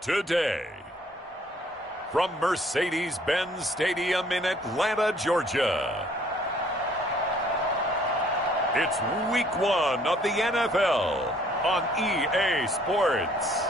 today. From Mercedes-Benz Stadium in Atlanta, Georgia, it's Week 1 of the NFL on EA Sports.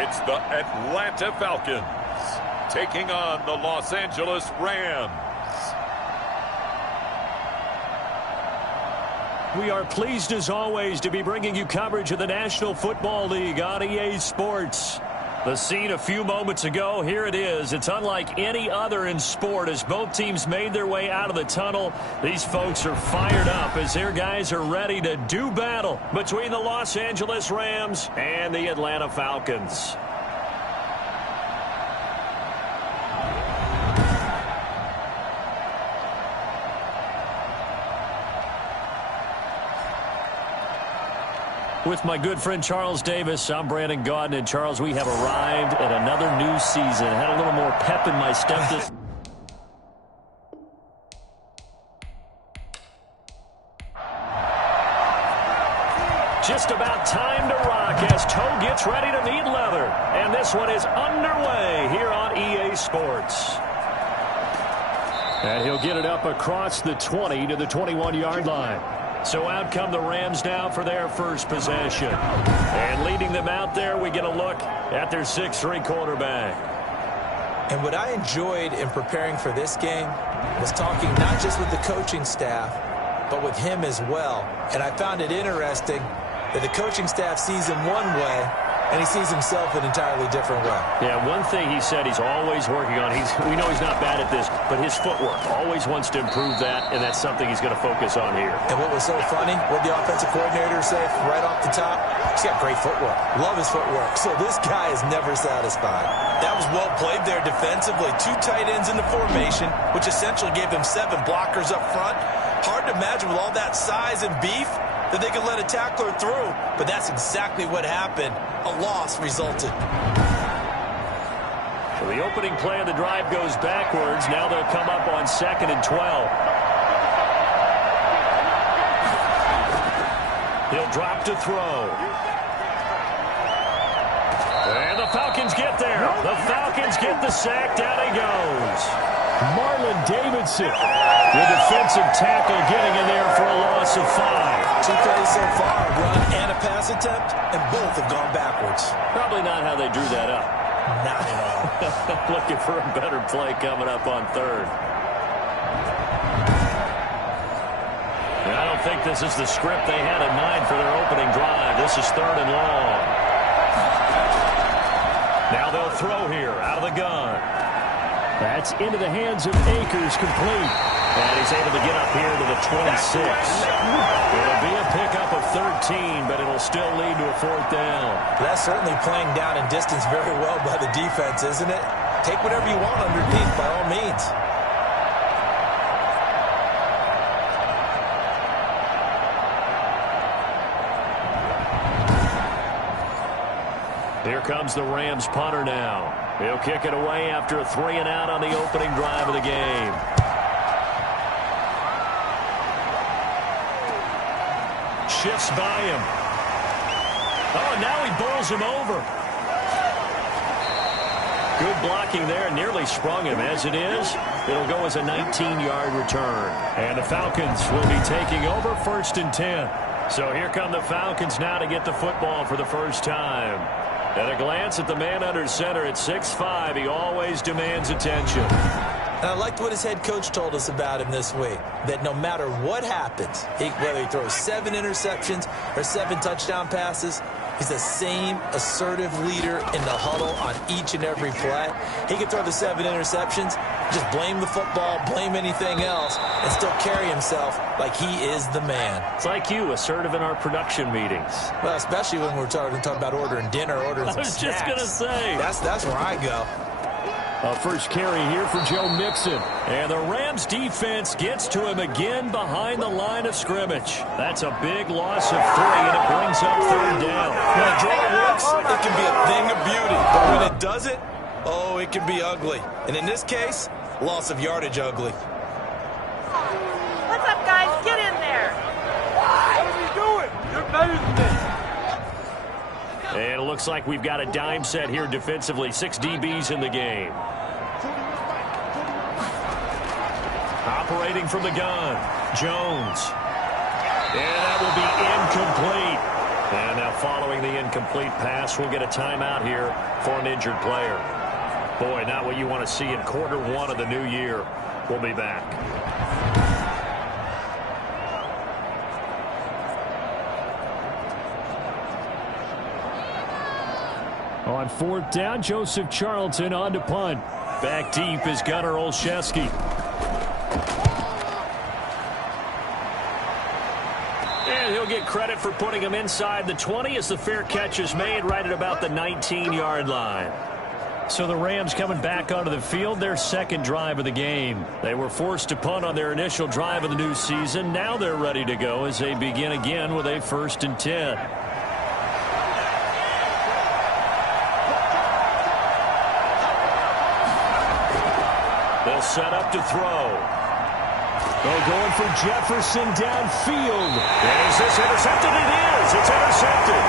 It's the Atlanta Falcons taking on the Los Angeles Rams. We are pleased as always to be bringing you coverage of the National Football League on EA Sports. The scene a few moments ago, here it is. It's unlike any other in sport as both teams made their way out of the tunnel. These folks are fired up as their guys are ready to do battle between the Los Angeles Rams and the Atlanta Falcons. With my good friend Charles Davis, I'm Brandon Gaudin. And Charles, we have arrived at another new season. I had a little more pep in my step this. Just about time to rock as Toe gets ready to meet leather. And this one is underway here on EA Sports. And he'll get it up across the 20 to the 21-yard line. So out come the Rams now for their first possession. And leading them out there, we get a look at their 6'3" quarterback. And what I enjoyed in preparing for this game was talking not just with the coaching staff, but with him as well. And I found it interesting that the coaching staff sees him one way, and he sees himself an entirely different way. Yeah, one thing he said he's always working on, we know he's not bad at this, but his footwork, always wants to improve that, and that's something he's going to focus on here. And what was so funny, what the offensive coordinator said right off the top, he's got great footwork. Love his footwork. So this guy is never satisfied. That was well played there defensively. 2 tight ends in the formation, which essentially gave them 7 blockers up front. Hard to imagine with all that size and beef that they could let a tackler through, but that's exactly what happened. A loss resulted. So the opening play of the drive goes backwards. Now they'll come up on 2nd and 12. He'll drop to throw. And the Falcons get there. The Falcons get the sack. Down he goes. Marlon Davidson, the defensive tackle, getting in there for a loss of 5. 2 plays so far, a run and a pass attempt, and both have gone backwards. Probably not how they drew that up. Not at all. Looking for a better play coming up on 3rd. And I don't think this is the script they had in mind for their opening drive. This is 3rd and long. Now they'll throw here out of the gun. That's into the hands of Akers, complete. And he's able to get up here to the 26. It'll be a pickup of 13, but it'll still lead to a 4th down. That's certainly playing down in distance very well by the defense, isn't it? Take whatever you want underneath, by all means. Here comes the Rams punter now. He'll kick it away after a 3-and-out on the opening drive of the game. Shifts by him. Oh, and now he bowls him over. Good blocking there. Nearly sprung him. As it is, it'll go as a 19-yard return. And the Falcons will be taking over 1st and 10. So here come the Falcons now to get the football for the first time. At a glance at the man under center at 6'5", he always demands attention. And I liked what his head coach told us about him this week, that no matter what happens, whether he throws 7 interceptions or 7 touchdown passes, he's the same assertive leader in the huddle on each and every play. He can throw the 7 interceptions, just blame the football, blame anything else, and still carry himself like he is the man. It's like you, assertive in our production meetings. Well, especially when we're talking about ordering dinner, ordering some snacks. I was just going to say. That's where I go. A first carry here for Joe Mixon. And the Rams defense gets to him again behind the line of scrimmage. That's a big loss of 3, and it brings up third down. When a draw works, it can be a thing of beauty. But when it doesn't, oh, it can be ugly. And in this case, loss of yardage ugly. What's up, guys? Get in there. What are we doing? You're better than this. And it looks like we've got a dime set here defensively. 6 DBs in the game. Operating from the gun, Jones. And that will be incomplete. And now following the incomplete pass, we'll get a timeout here for an injured player. Boy, not what you want to see in quarter 1 of the new year. We'll be back. On 4th down, Joseph Charlton on to punt. Back deep is Gunnar Olszewski. And he'll get credit for putting him inside the 20 as the fair catch is made right at about the 19-yard line. So the Rams coming back onto the field, their second drive of the game. They were forced to punt on their initial drive of the new season. Now they're ready to go as they begin again with a 1st and 10. They'll set up to throw. They're going for Jefferson downfield. Is this intercepted? It is. It's intercepted.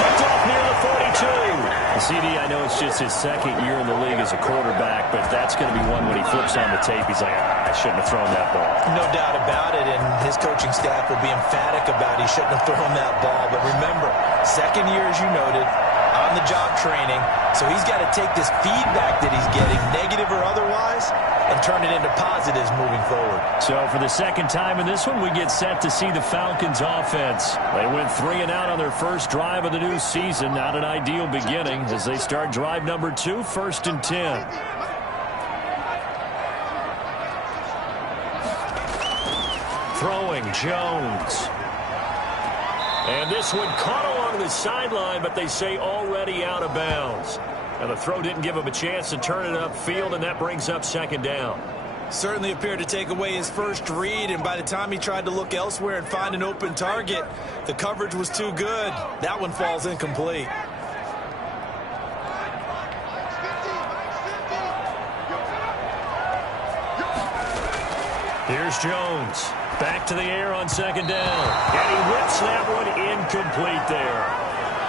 Picked off near the 42. CD, I know it's just his second year in the league as a quarterback, but that's going to be one when he flips on the tape. He's like, I shouldn't have thrown that ball. No doubt about it, and his coaching staff will be emphatic about he shouldn't have thrown that ball. But remember, second year, as you noted, on-the-job training, so he's got to take this feedback that he's getting, negative or otherwise, and turn it into positives moving forward. So for the second time in this one, we get set to see the Falcons offense. They went 3 and out on their first drive of the new season. Not an ideal beginning as they start drive number 2, 1st and 10. Throwing Jones. And this one caught along the sideline, but they say already out of bounds. And the throw didn't give him a chance to turn it upfield, and that brings up 2nd down. Certainly appeared to take away his first read, and by the time he tried to look elsewhere and find an open target, the coverage was too good. That one falls incomplete. Here's Jones. Back to the air on 2nd down. And he whips that one incomplete there.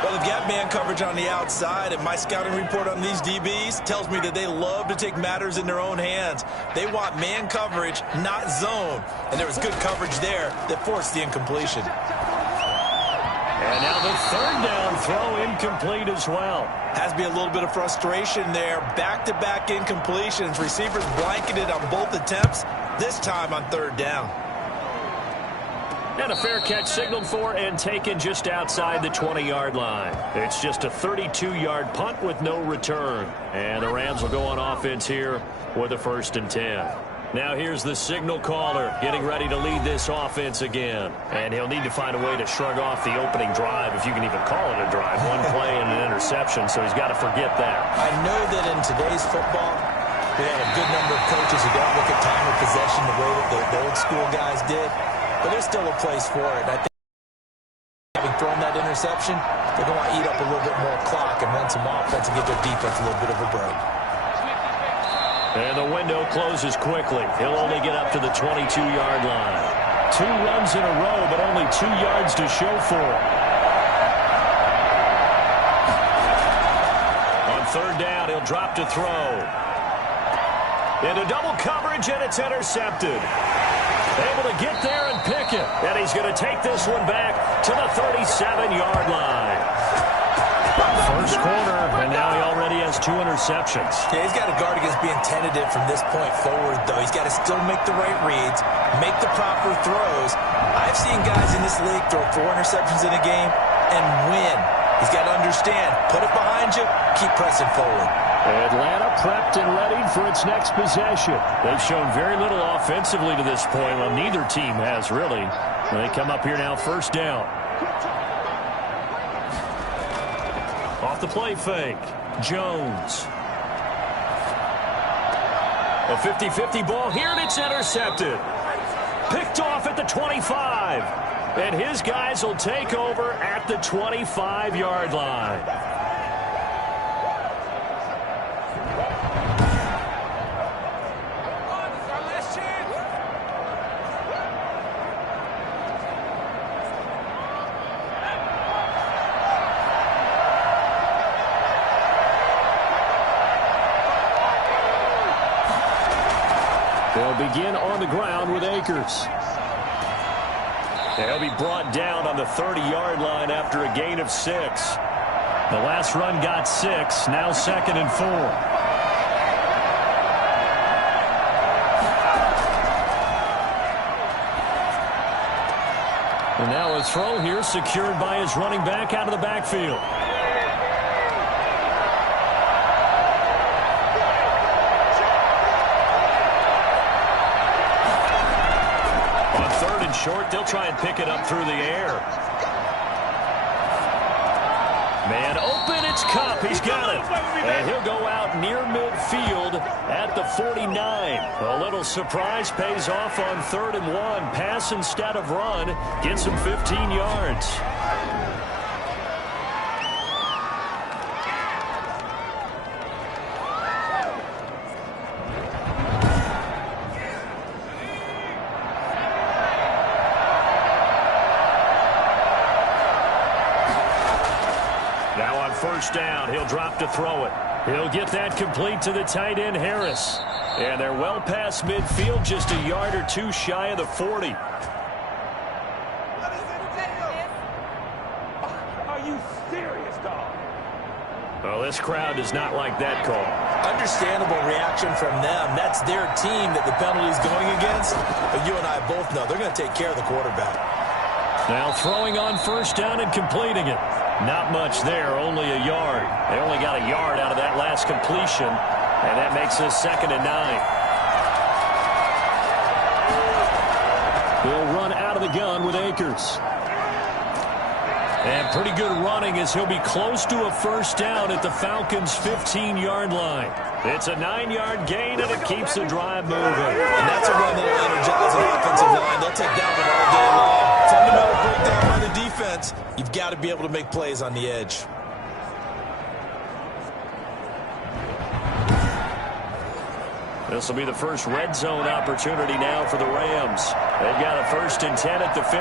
Well, they've got man coverage on the outside, and my scouting report on these DBs tells me that they love to take matters in their own hands. They want man coverage, not zone. And there was good coverage there that forced the incompletion. And now the 3rd down throw incomplete as well. Has to be a little bit of frustration there. Back-to-back incompletions. Receivers blanketed on both attempts, this time on 3rd down. And a fair catch signaled for and taken just outside the 20-yard line. It's just a 32-yard punt with no return. And the Rams will go on offense here with a 1st and 10. Now here's the signal caller getting ready to lead this offense again. And he'll need to find a way to shrug off the opening drive, if you can even call it a drive. One play and an interception, so he's got to forget that. I know that in today's football, we have a good number of coaches who don't look at time of possession the way that the old school guys did. But there's still a place for it. I think having thrown that interception, they're going to want to eat up a little bit more clock and run some offense and give their defense a little bit of a break. And the window closes quickly. He'll only get up to the 22-yard line. 2 runs in a row, but only 2 yards to show for it. On 3rd down, he'll drop to throw. Into double coverage, and it's intercepted. Able to get there and pick it. And he's going to take this one back to the 37-yard line. First quarter, and now he already has 2 interceptions. Yeah, he's got to guard against being tentative from this point forward, though. He's got to still make the right reads, make the proper throws. I've seen guys in this league throw 4 interceptions in a game and win. He's got to understand, put it behind you, keep pressing forward. Atlanta prepped and ready for its next possession. They've shown very little offensively to this point. Well, neither team has, really. And they come up here now, 1st down. Off the play fake, Jones. A 50-50 ball here, and it's intercepted. Picked off at the 25. And his guys will take over at the 25-yard line. They'll begin on the ground with Akers. They'll be brought down on the 30-yard line after a gain of 6. The last run got 6, now 2nd and 4. And now a throw here secured by his running back out of the backfield. Short, they'll try and pick it up through the air. Man open, it's Cup. He's got it. And he'll go out near midfield at the 49. A little surprise pays off on 3rd and 1. Pass instead of run. Gets him 15 yards. First down, he'll drop to throw it. He'll get that complete to the tight end, Harris. And they're well past midfield, just a yard or 2 shy of the 40. Are you serious, dog? Well, this crowd does not like that call. Understandable reaction from them. That's their team that the penalty's going against. But you and I both know they're going to take care of the quarterback. Now throwing on first down and completing it. Not much there, only a yard. They only got a yard out of that last completion, and that makes this 2nd and 9. He'll run out of the gun with Akers. And pretty good running as he'll be close to a first down at the Falcons' 15-yard line. It's a 9-yard gain, and it keeps the drive moving. And that's a run that'll energize an offensive line. They'll take that one all day long. Fundamental breakdown by the defense. You've got to be able to make plays on the edge. This will be the first red zone opportunity now for the Rams. They've got a 1st and 10 at the 15.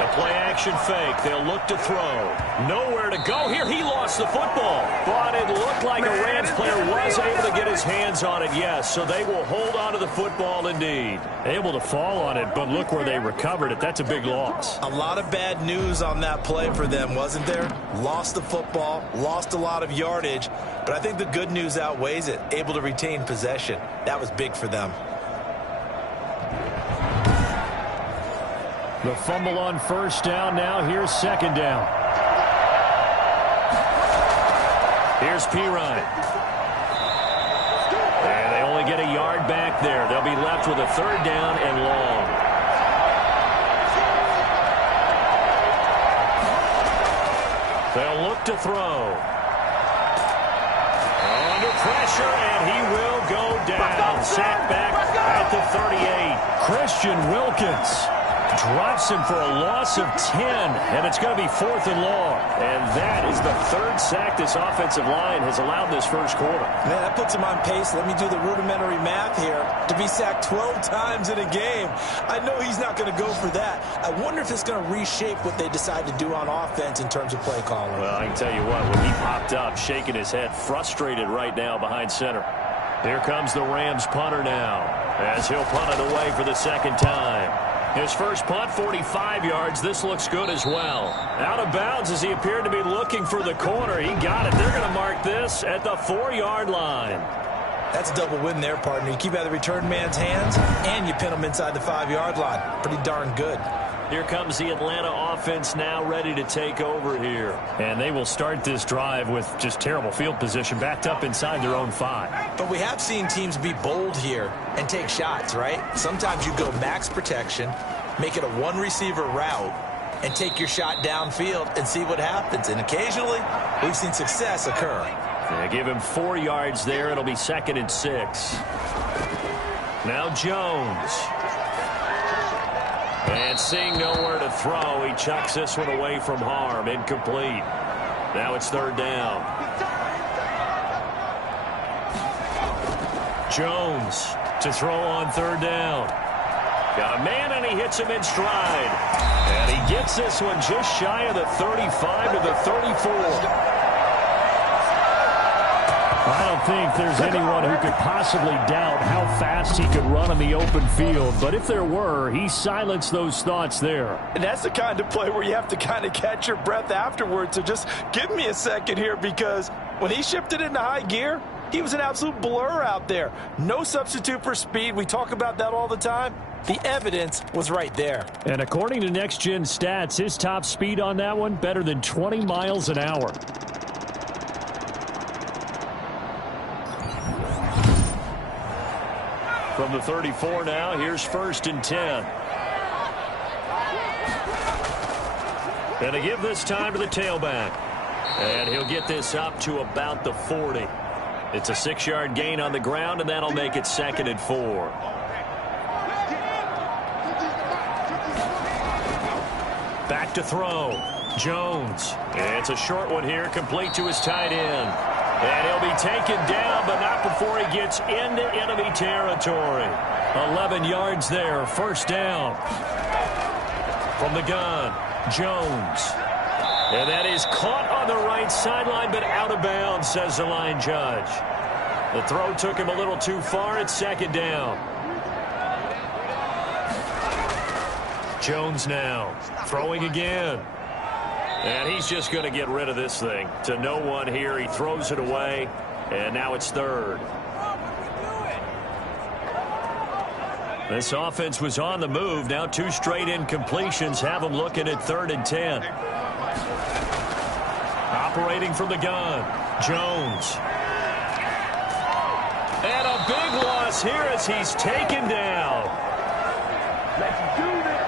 The play-action fake. They'll look to throw. Nowhere to go here. He lost the football. But it looked like a Rams player was able to get his hands on it, yes. So they will hold on to the football indeed. Able to fall on it, but look where they recovered it. That's a big loss. A lot of bad news on that play for them, wasn't there? Lost the football, lost a lot of yardage. But I think the good news outweighs it. Able to retain possession. That was big for them. The fumble on first down. Now here's 2nd down. Here's Pirine. And they only get a yard back there. They'll be left with a 3rd down and long. They'll look to throw. Under pressure, and he will go down. Sacked back at the 38. Christian Wilkins drops him for a loss of 10, and it's going to be 4th and long. And that is the 3rd sack this offensive line has allowed this first quarter. Man, that puts him on pace. Let me do the rudimentary math here. To be sacked 12 times in a game. I know he's not going to go for that. I wonder if it's going to reshape what they decide to do on offense in terms of play calling. Well, I can tell you what, when he popped up, shaking his head, frustrated right now behind center. Here comes the Rams punter now, as he'll punt it away for the 2nd time. His first punt, 45 yards. This looks good as well. Out of bounds as he appeared to be looking for the corner. He got it. They're going to mark this at the 4-yard line. That's a double win there, partner. You keep out of the return man's hands, and you pin him inside the 5-yard line. Pretty darn good. Here comes the Atlanta offense now ready to take over here. And they will start this drive with just terrible field position, backed up inside their own 5. But we have seen teams be bold here and take shots, right? Sometimes you go max protection, make it a one-receiver route, and take your shot downfield and see what happens. And occasionally, we've seen success occur. They give him 4 yards there. It'll be 2nd and 6. Now Jones. And seeing nowhere to throw, he chucks this one away from harm. Incomplete. Now it's 3rd down. Jones to throw on 3rd down. Got a man, and he hits him in stride. And he gets this one just shy of the 35 to the 34. I don't think there's anyone who could possibly doubt how fast he could run on the open field. But if there were, he silenced those thoughts there. And that's the kind of play where you have to kind of catch your breath afterwards. So just give me a second here, because when he shifted into high gear, he was an absolute blur out there. No substitute for speed. We talk about that all the time. The evidence was right there. And according to Next Gen Stats, his top speed on that one, better than 20 miles an hour. From the 34 now, here's 1st and 10. And to give this time to the tailback. And he'll get this up to about the 40. It's a 6-yard gain on the ground, and that'll make it 2nd and 4. Back to throw. Jones. It's a short one here, complete to his tight end. And he'll be taken down, but not before he gets into enemy territory. 11 yards there, 1st down. From the gun, Jones. And that is caught on the right sideline, but out of bounds, says the line judge. The throw took him a little too far. It's 2nd down. Jones now, throwing again. And he's just going to get rid of this thing. To no one here. He throws it away. And now it's 3rd. This offense was on the move. Now 2 straight incompletions have them looking at 3rd and 10. Operating from the gun. Jones. And a big loss here as he's taken down. Let's do this.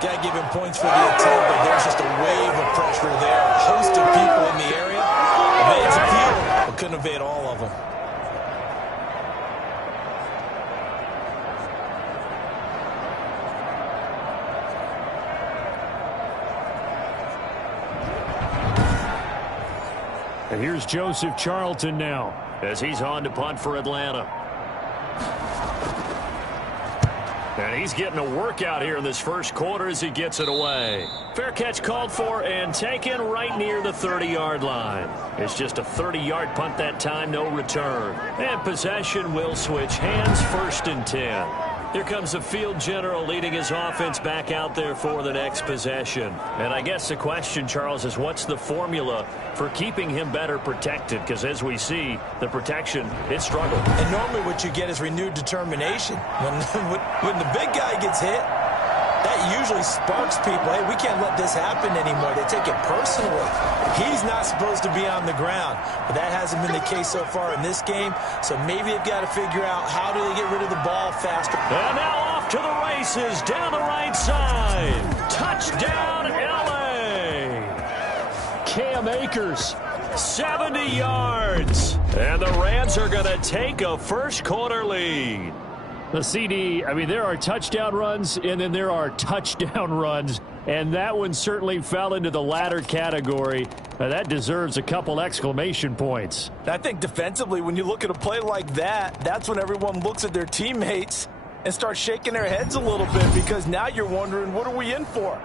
Got to give him points for the attempt, but there's just a wave of pressure there. A host of people in the area. Evades a few, but couldn't evade all of them. And here's Joseph Charlton now, as he's on to punt for Atlanta. And he's getting a workout here in this 1st quarter as he gets it away. Fair catch called for and taken right near the 30-yard line. It's just a 30-yard punt that time, no return. And possession will switch hands, 1st and 10. Here comes the field general leading his offense back out there for the next possession. And I guess the question, Charles, is what's the formula for keeping him better protected? Because as we see, the protection, it struggled. And normally what you get is renewed determination. When the big guy gets hit, that usually sparks people. Hey, we can't let this happen anymore. They take it personally. He's not supposed to be on the ground. But that hasn't been the case so far in this game. So maybe they've got to figure out how do they get rid of the ball faster. And now off to the races down the right side. Touchdown, L.A. Cam Akers, 70 yards. And the Rams are going to take a 1st quarter lead. The CD, I mean, there are touchdown runs, and then there are touchdown runs, and that one certainly fell into the latter category. That deserves a couple exclamation points. I think defensively, when you look at a play like that, that's when everyone looks at their teammates and starts shaking their heads a little bit, because now you're wondering, what are we in for?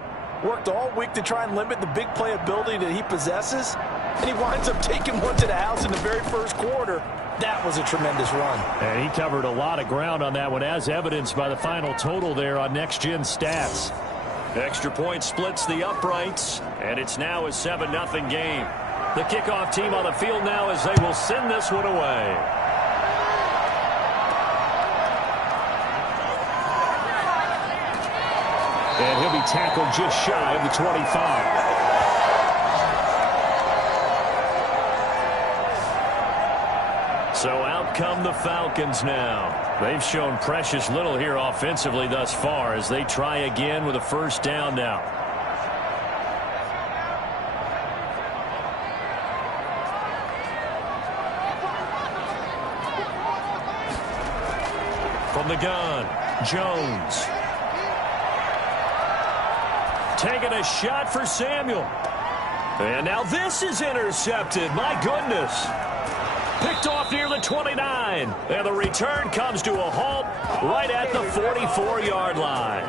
Worked all week to try and limit the big play ability that he possesses, and he winds up taking one to the house in the very 1st quarter. That was a tremendous run. And he covered a lot of ground on that one, as evidenced by the final total there on Next Gen Stats. Extra point splits the uprights, and it's now a 7-0 game. The kickoff team on the field now as they will send this one away. And he'll be tackled just shy of the 25. So out come the Falcons now. They've shown precious little here offensively thus far as they try again with a 1st down now. From the gun, Jones. Taking a shot for Samuel. And now this is intercepted. My goodness. Picked off near the 29. And the return comes to a halt right at the 44-yard line.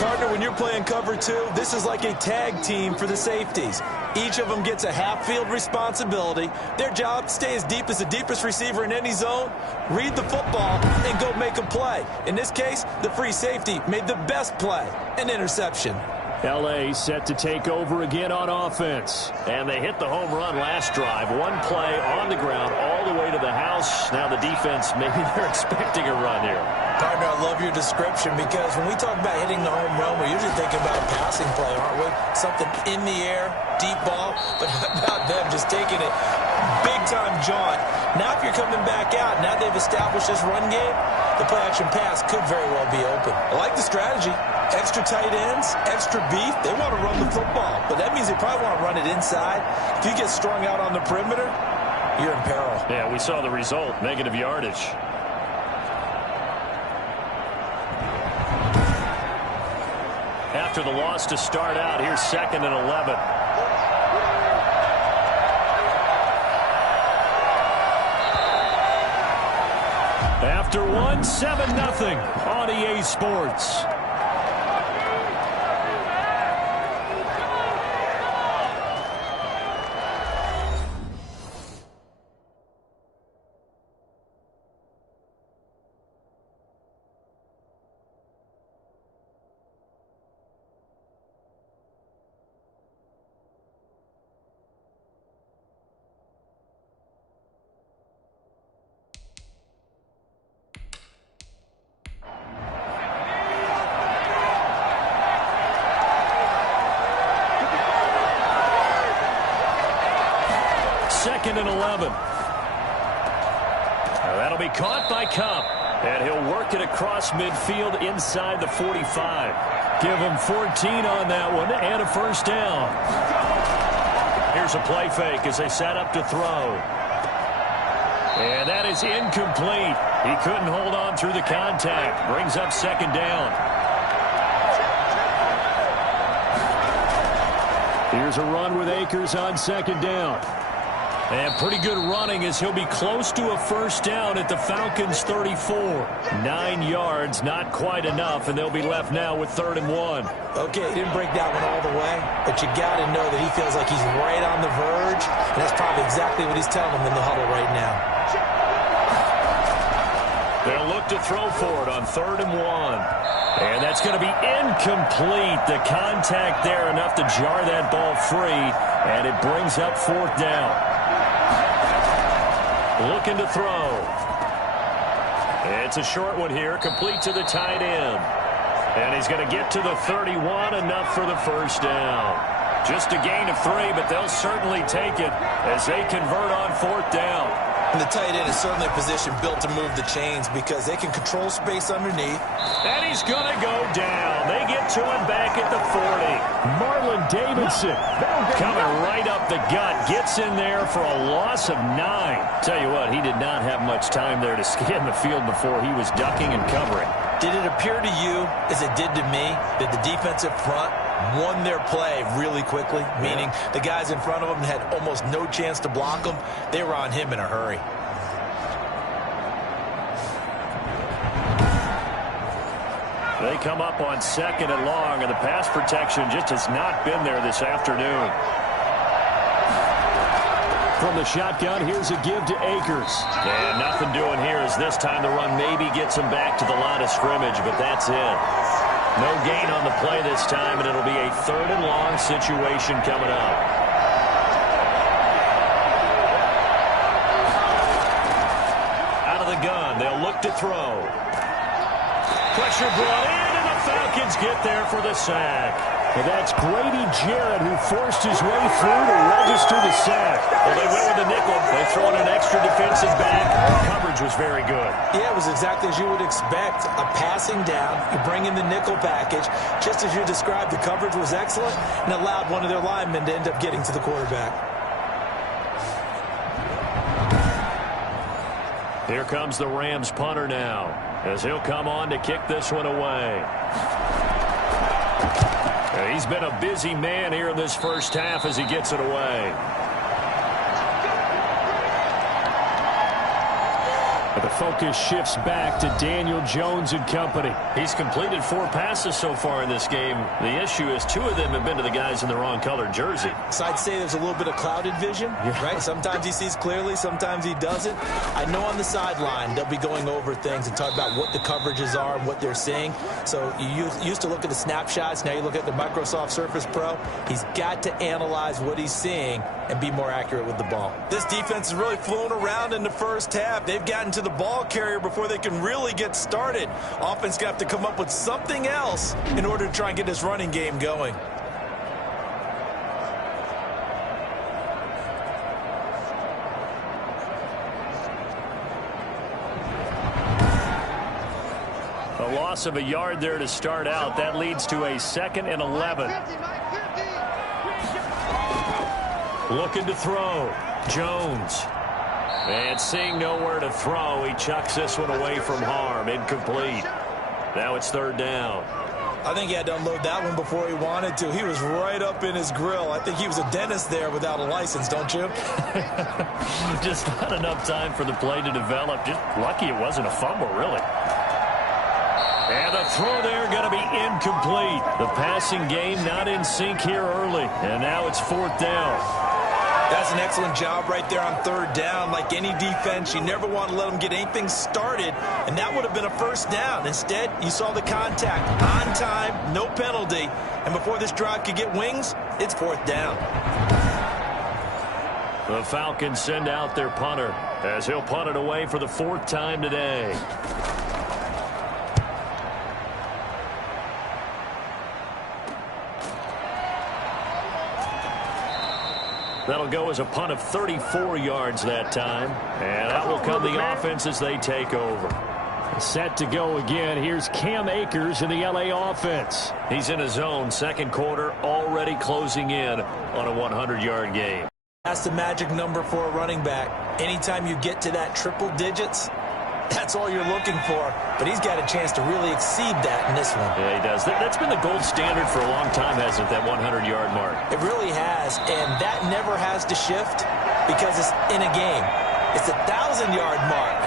Partner, when you're playing cover two, this is like a tag team for the safeties. Each of them gets a half-field responsibility. Their job, stay as deep as the deepest receiver in any zone, read the football, and go make a play. In this case, the free safety made the best play, an interception. L.A. set to take over again on offense. And they hit the home run last drive. One play on the ground all the way to the house. Now the defense, maybe they're expecting a run here. Partner, I love your description because when we talk about hitting the home run, we're usually thinking about a passing play, aren't we? Something in the air, deep ball. But how about them just taking it big-time jaunt? Now if you're coming back out, now they've established this run game, the play-action pass could very well be open. I like the strategy. Extra tight ends, extra beef. They want to run the football, but that means they probably want to run it inside. If you get strung out on the perimeter, you're in peril. Yeah, we saw the result, negative yardage. After the loss to start out, here's 2nd and 11. After one, 7-0 on EA Sports. Second and 11. Now that'll be caught by Cup. And he'll work it across midfield inside the 45. Give him 14 on that one and a first down. Here's a play fake as they set up to throw. And that is incomplete. He couldn't hold on through the contact. Brings up 2nd down. Here's a run with Akers on 2nd down. And pretty good running as he'll be close to a first down at the Falcons' 34. 9 yards, not quite enough, and they'll be left now with 3rd and 1. Okay, he didn't break that one all the way, but you got to know that he feels like he's right on the verge, and that's probably exactly what he's telling them in the huddle right now. They'll look to throw for it on 3rd and 1. And that's going to be incomplete. The contact there enough to jar that ball free, and it brings up 4th down. Looking to throw. It's a short one here, complete to the tight end. And he's going to get to the 31, enough for the first down. Just a gain of 3, but they'll certainly take it as they convert on 4th down. And the tight end is certainly a position built to move the chains because they can control space underneath. And he's going to go down. They get to him back at the 40. Marlon Davidson coming right up the gut. Gets in there for a loss of 9. Tell you what, he did not have much time there to scan the field before he was ducking and covering. Did it appear to you, as it did to me, that the defensive front won their play really quickly? Meaning the guys in front of them had almost no chance to block them. They were on him in a hurry. They come up on 2nd and long, and the pass protection just has not been there this afternoon. From the shotgun, here's a give to Akers. And nothing doing here as this time the run maybe gets him back to the line of scrimmage, but that's it. No gain on the play this time, and it'll be a 3rd and long situation coming up. Out of the gun, they'll look to throw. Pressure brought in, and the Falcons get there for the sack. And that's Grady Jarrett who forced his way through to register the sack. Well, they went with the nickel. They throw in an extra defensive back. Coverage was very good. Yeah, it was exactly as you would expect. A passing down, you bring in the nickel package. Just as you described, the coverage was excellent and allowed one of their linemen to end up getting to the quarterback. Here comes the Rams punter now, as he'll come on to kick this one away. He's been a busy man here in this first half as he gets it away. The focus shifts back to Daniel Jones and company. He's completed 4 passes so far in this game. The issue is 2 of them have been to the guys in the wrong colored jersey. So I'd say there's a little bit of clouded vision, right? Sometimes he sees clearly, sometimes he doesn't. I know on the sideline they'll be going over things and talk about what the coverages are and what they're seeing. So you used to look at the snapshots. Now you look at the Microsoft Surface Pro. He's got to analyze what he's seeing and be more accurate with the ball. This defense is really flown around in the first half. They've gotten to the ball carrier before they can really get started. Offense going to have to come up with something else in order to try and get this running game going. A loss of a yard there to start out. That leads to a 2nd and 11. Looking to throw. Jones. And seeing nowhere to throw, he chucks this one away from harm. Incomplete. Now it's 3rd down. I think he had to unload that one before he wanted to. He was right up in his grill. I think he was a dentist there without a license, don't you? Just not enough time for the play to develop. Just lucky it wasn't a fumble, really. And the throw there going to be incomplete. The passing game not in sync here early. And now it's 4th down. That's an excellent job right there on 3rd down. Like any defense, you never want to let them get anything started, and that would have been a 1st down. Instead, you saw the contact on time, no penalty, and before this drive could get wings, it's 4th down. The Falcons send out their punter as he'll punt it away for the 4th time today. That'll go as a punt of 34 yards that time. And that will come the offense as they take over. Set to go again. Here's Cam Akers in the LA offense. He's in his zone. 2nd quarter already closing in on a 100-yard game. That's the magic number for a running back. Anytime you get to that triple digits, that's all you're looking for. But he's got a chance to really exceed that in this one. Yeah, he does. That's been the gold standard for a long time, hasn't it, that 100-yard mark? It really has, and that never has to shift because it's in a game. It's a 1,000-yard mark.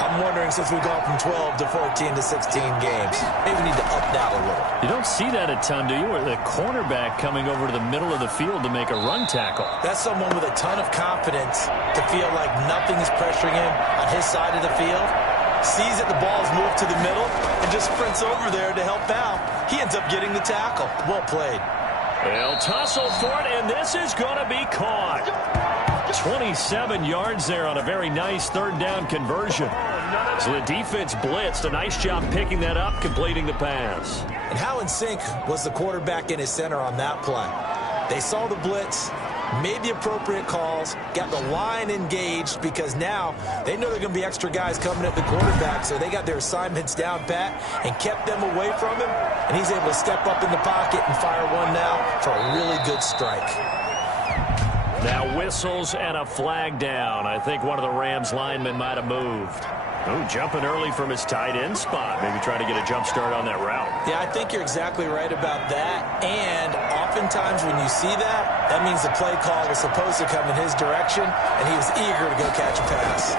I'm wondering, since we've gone from 12 to 14 to 16 games, maybe we need to up that a little. You don't see that a ton, do you? Where the cornerback coming over to the middle of the field to make a run tackle. That's someone with a ton of confidence to feel like nothing is pressuring him on his side of the field. Sees that the ball's moved to the middle and just sprints over there to help out. He ends up getting the tackle. Well played. They'll tussle for it, and this is going to be caught. 27 yards there on a very nice 3rd down conversion. So the defense blitzed. A nice job picking that up, completing the pass. And how in sync was the quarterback and his center on that play? They saw the blitz, made the appropriate calls, got the line engaged because now they know there are going to be extra guys coming at the quarterback, so they got their assignments down pat and kept them away from him, and he's able to step up in the pocket and fire one now for a really good strike. Now whistles and a flag down. I think one of the Rams linemen might have moved. Oh, jumping early from his tight end spot. Maybe try to get a jump start on that route. Yeah, I think you're exactly right about that. And oftentimes when you see that, that means the play call was supposed to come in his direction, and he was eager to go catch a pass.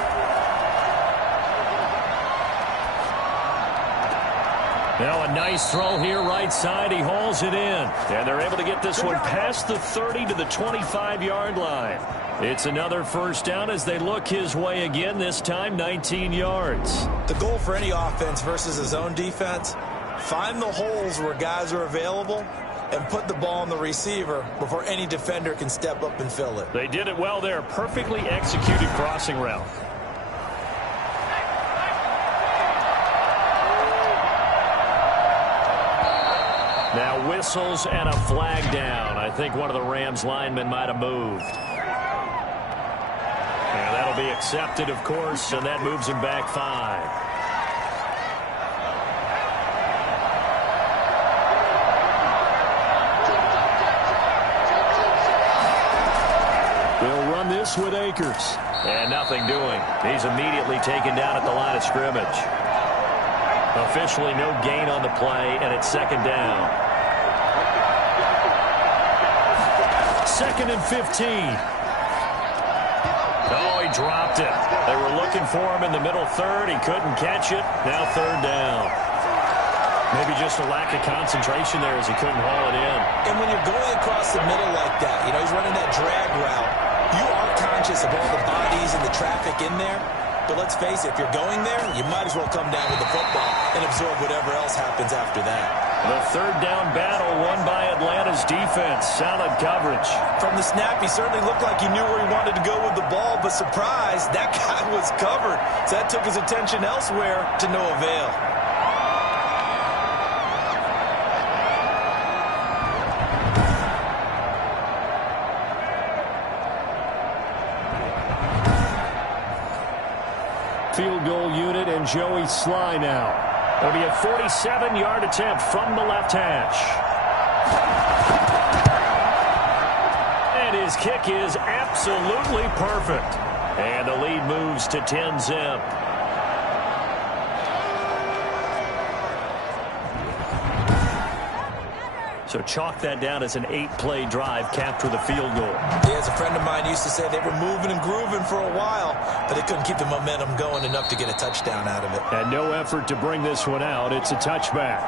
Now a nice throw here right side. He hauls it in. And they're able to get this one past the 30 to the 25-yard line. It's another 1st down as they look his way again, this time 19 yards. The goal for any offense versus his own defense, find the holes where guys are available and put the ball on the receiver before any defender can step up and fill it. They did it well there. Perfectly executed crossing route. Now whistles and a flag down. I think one of the Rams linemen might have moved. And that'll be accepted, of course, and that moves him back 5. this with Akers. And nothing doing. He's immediately taken down at the line of scrimmage. Officially no gain on the play, and it's second down. 2nd and 15. Oh, he dropped it. They were looking for him in the middle third. He couldn't catch it. Now 3rd down. Maybe just a lack of concentration there as he couldn't haul it in. And when you're going across the middle like that, you know, he's running that drag route, you are conscious of all the bodies and the traffic in there. But let's face it, if you're going there, you might as well come down with the football and absorb whatever else happens after that. The 3rd down battle won by Atlanta's defense. Solid coverage. From the snap, he certainly looked like he knew where he wanted to go with the ball, but surprise, that guy was covered. So that took his attention elsewhere to no avail. Field goal unit and Joey Sly now. It'll be a 47-yard attempt from the left hash. And his kick is absolutely perfect. And the lead moves to 10-zip. So chalk that down as an 8-play drive capped with a field goal. Yeah, as a friend of mine used to say, they were moving and grooving for a while, but they couldn't keep the momentum going enough to get a touchdown out of it. And no effort to bring this one out. It's a touchback.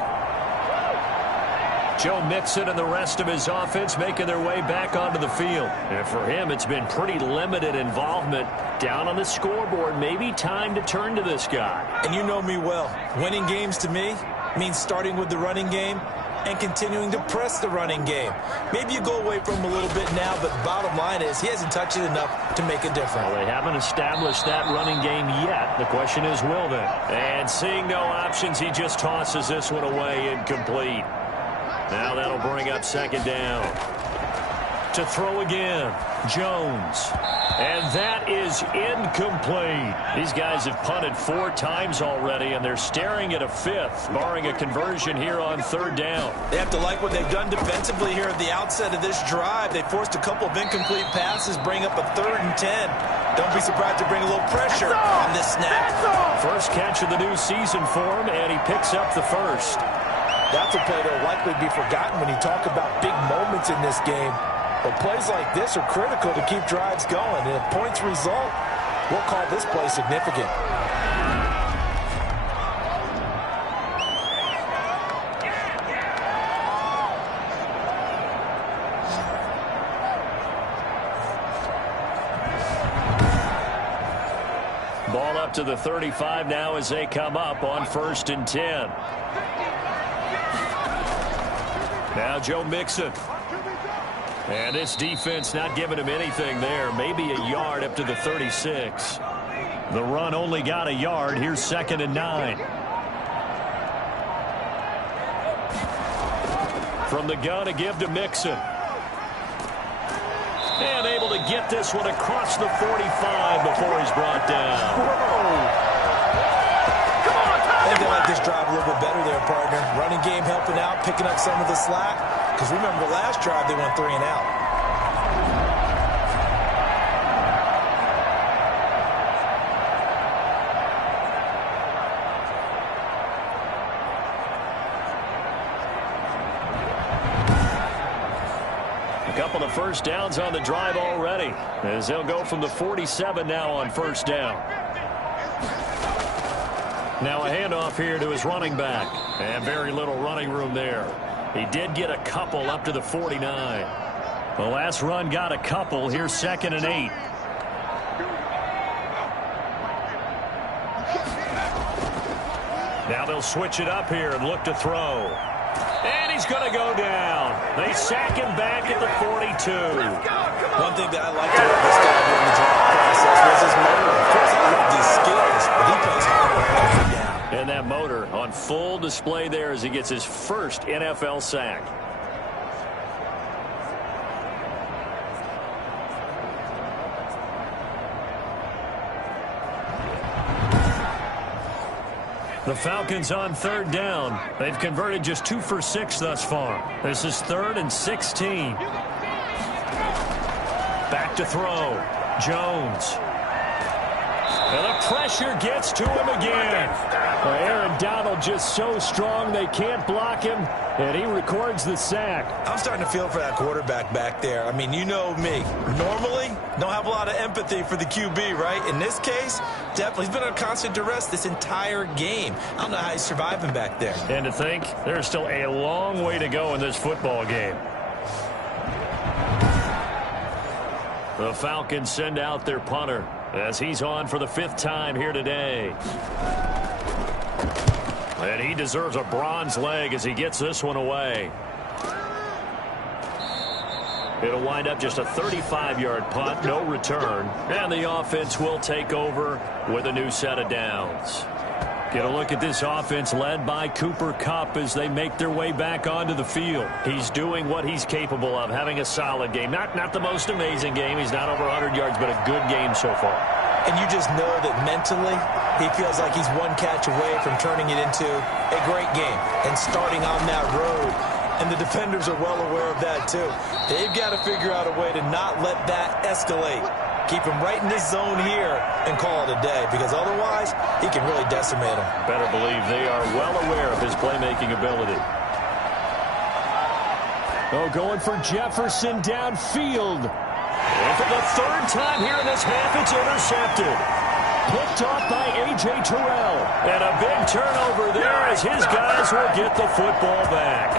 Joe Mixon and the rest of his offense making their way back onto the field. And for him, it's been pretty limited involvement. Down on the scoreboard, maybe time to turn to this guy. And you know me well. Winning games to me means starting with the running game and continuing to press the running game. Maybe you go away from him a little bit now, but bottom line is he hasn't touched it enough to make a difference. Well, they haven't established that running game yet. The question is, will they? And seeing no options, he just tosses this one away incomplete. Now that'll bring up 2nd down. To throw again, Jones. And that is incomplete. These guys have punted 4 times already, and they're staring at a 5th, barring a conversion here on 3rd down. They have to like what they've done defensively here at the outset of this drive. They forced a couple of incomplete passes, bring up a 3rd and 10. Don't be surprised to bring a little pressure on this snap. First catch of the new season for him, and he picks up the first. That's a play that will likely be forgotten when you talk about big moments in this game. But plays like this are critical to keep drives going. And if points result, we'll call this play significant. Ball up to the 35 now as they come up on 1st and 10. Now Joe Mixon. And this defense not giving him anything there. Maybe a yard up to the 36. The run only got a yard. Here's 2nd and 9. From the gun to give to Mixon. And able to get this one across the 45 before he's brought down. I think they like this drive a little bit better there, partner. Running game helping out, picking up some of the slack. Because remember, the last drive they went 3 and out. A couple of first downs on the drive already, as they'll go from the 47 now on 1st down. Now a handoff here to his running back, and very little running room there. He did get a couple up to the 49. The last run got a couple. Here's 2nd and 8. Now they'll switch it up here and look to throw. And he's going to go down. They sack him back at the 42. One thing that I liked about this guy during the draft process was his motor. Of course, I loved his skills, but he plays hard every down. And that motor on full display there as he gets his first NFL sack. The Falcons on 3rd down. They've converted just 2 for 6 thus far. This is 3rd and 16. Back to throw. Jones. And the pressure gets to him again. Well, Aaron Donald just so strong they can't block him, and he records the sack. I'm starting to feel for that quarterback back there. I mean, you know me. Normally, don't have a lot of empathy for the QB, right? In this case, definitely. He's been on constant duress this entire game. I don't know how he's surviving back there. And to think, there's still a long way to go in this football game. The Falcons send out their punter as he's on for the 5th time here today. And he deserves a bronze leg as he gets this one away. It'll wind up just a 35-yard punt, no return. And the offense will take over with a new set of downs. Get a look at this offense led by Cooper Kupp as they make their way back onto the field. He's doing what he's capable of, having a solid game. Not the most amazing game. He's not over 100 yards, but a good game so far. And you just know that mentally he feels like he's one catch away from turning it into a great game and starting on that road. And the defenders are well aware of that too. They've got to figure out a way to not let that escalate. Keep him right in this zone here and call it a day, because otherwise he can really decimate him. Better believe they are well aware of his playmaking ability. Oh, going for Jefferson downfield. And for the 3rd time here in this half, it's intercepted. Picked off by A.J. Terrell. And a big turnover there as his guys will get the football back.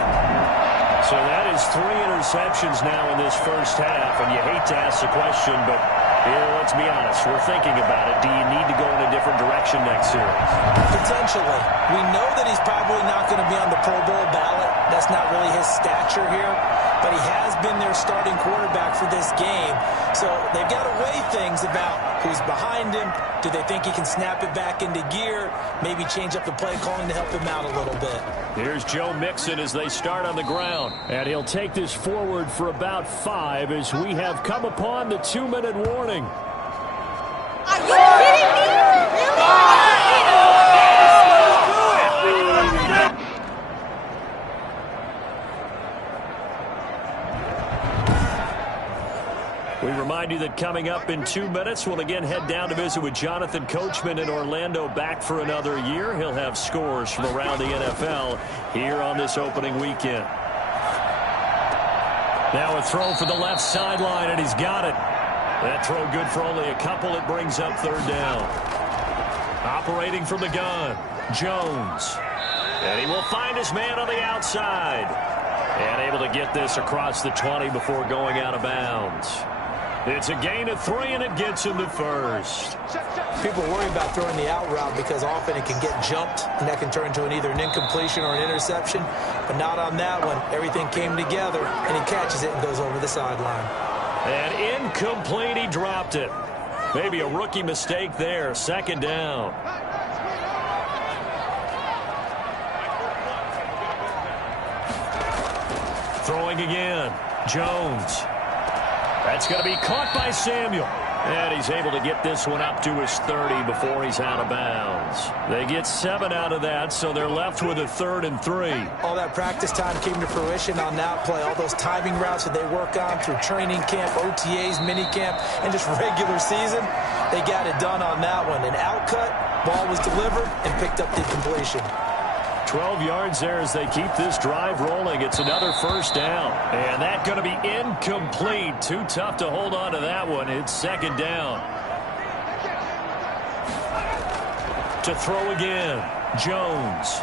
So that is 3 interceptions now in this first half, and you hate to ask the question, but here, let's be honest, we're thinking about it. Do you need to go in a different direction next series? Potentially. We know that he's probably not going to be on the Pro Bowl ballot. That's not really his stature here. But he has been their starting quarterback for this game. So they've got to weigh things about who's behind him. Do they think he can snap it back into gear? Maybe change up the play calling to help him out a little bit. Here's Joe Mixon as they start on the ground. And he'll take this forward for about 5 as we have come upon the 2-minute warning. Are you kidding me? We remind you that coming up in 2 minutes, we'll again head down to visit with Jonathan Coachman in Orlando, back for another year. He'll have scores from around the NFL here on this opening weekend. Now a throw for the left sideline, and he's got it. That throw good for only a couple. It brings up 3rd down. Operating from the gun, Jones. And he will find his man on the outside. And able to get this across the 20 before going out of bounds. It's a gain of 3, and it gets him the 1st. People worry about throwing the out route because often it can get jumped, and that can turn into either an incompletion or an interception. But not on that one. Everything came together, and he catches it and goes over the sideline. And incomplete, he dropped it. Maybe a rookie mistake there. 2nd down. Throwing again. Jones. That's going to be caught by Samuel. And he's able to get this one up to his 30 before he's out of bounds. They get 7 out of that, so they're left with a 3rd and 3. All that practice time came to fruition on that play. All those timing routes that they work on through training camp, OTAs, minicamp, and just regular season, they got it done on that one. An outcut, ball was delivered, and picked up the completion. 12 yards there as they keep this drive rolling. It's another 1st down. And that's going to be incomplete. Too tough to hold on to that one. It's 2nd down. To throw again. Jones.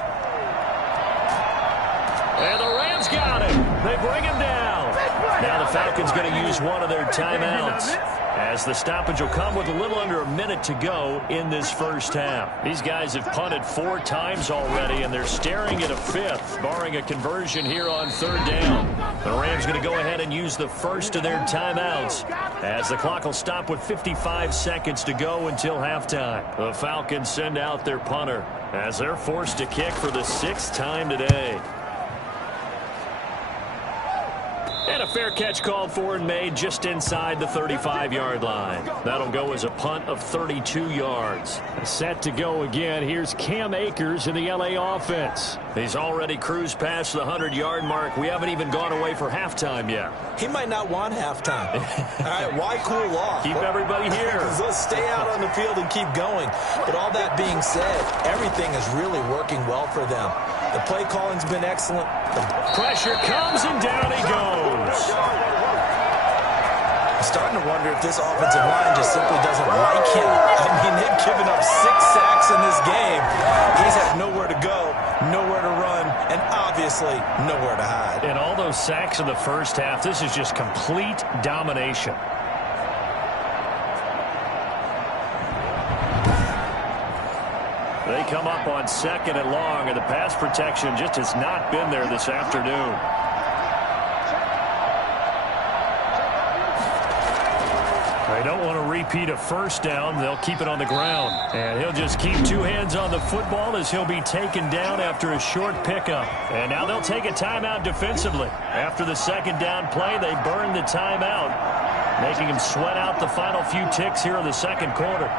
And the Rams got him. They bring him down. Now the Falcons going to use one of their timeouts, as the stoppage will come with a little under a minute to go in this first half. These guys have punted 4 times already, and they're staring at a 5th, barring a conversion here on 3rd down. The Rams going to go ahead and use the first of their timeouts, as the clock will stop with 55 seconds to go until halftime. The Falcons send out their punter as they're forced to kick for the 6th time today. And a fair catch called for and made just inside the 35-yard line. That'll go as a punt of 32 yards. Set to go again. Here's Cam Akers in the L.A. offense. He's already cruised past the 100-yard mark. We haven't even gone away for halftime yet. He might not want halftime. All right, why cool off? Keep everybody here. Let's stay out on the field and keep going. But all that being said, everything is really working well for them. The play calling's been excellent. Pressure comes, and down he goes. I'm starting to wonder if this offensive line just simply doesn't like him. I mean, they've given up 6 sacks in this game. He's had nowhere to go, nowhere to run, and obviously nowhere to hide. And all those sacks in the first half, this is just complete domination. They come up on 2nd and long, and the pass protection just has not been there this afternoon. They don't want to repeat a first down. They'll keep it on the ground. And he'll just keep 2 hands on the football as he'll be taken down after a short pickup. And now they'll take a timeout defensively. After the 2nd down play, they burn the timeout, making him sweat out the final few ticks here in the 2nd quarter.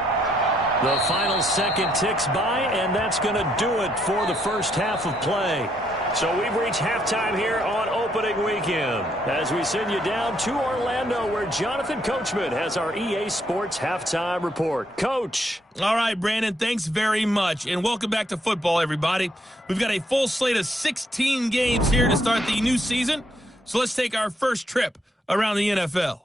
The final 2nd ticks by, and that's going to do it for the first half of play. So we've reached halftime here on opening weekend as we send you down to Orlando, where Jonathan Coachman has our EA Sports halftime report. Coach. All right, Brandon, thanks very much, and welcome back to football, everybody. We've got a full slate of 16 games here to start the new season, so let's take our first trip around the NFL.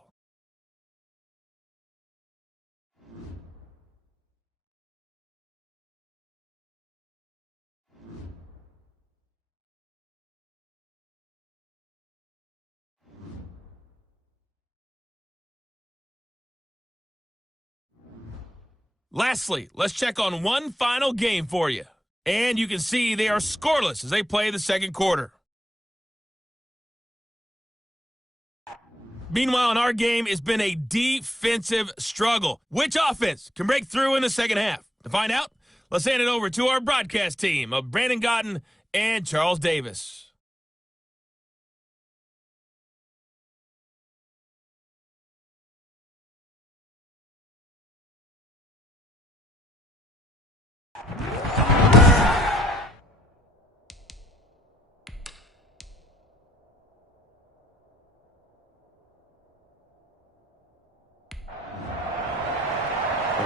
Lastly, let's check on one final game for you. And you can see they are scoreless as they play the 2nd quarter. Meanwhile, in our game, it's been a defensive struggle. Which offense can break through in the 2nd half? To find out, let's hand it over to our broadcast team of Brandon Gotten and Charles Davis.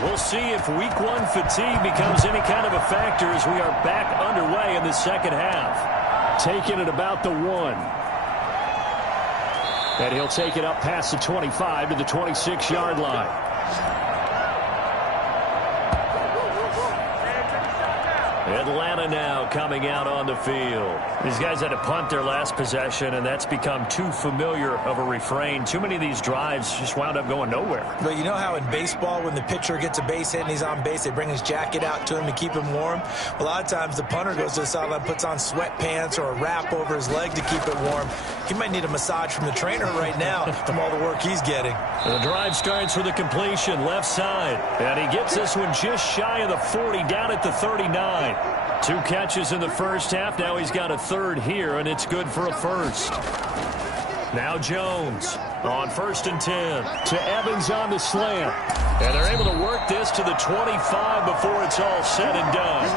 We'll see if week 1 fatigue becomes any kind of a factor as we are back underway in the 2nd half. Taking it about the 1. And he'll take it up past the 25 to the 26-yard line. Atlanta now coming out on the field. These guys had to punt their last possession, and that's become too familiar of a refrain. Too many of these drives just wound up going nowhere. But you know how in baseball, when the pitcher gets a base hit and he's on base, they bring his jacket out to him to keep him warm? A lot of times the punter goes to the sideline, puts on sweatpants or a wrap over his leg to keep it warm. He might need a massage from the trainer right now from all the work he's getting. The drive starts with a completion left side, and he gets this one just shy of the 40, down at the 39. 2 catches in the first half. Now he's got a 3rd here, and it's good for a 1st. Now Jones on 1st and 10. To Evans on the slant. And they're able to work this to the 25 before it's all said and done.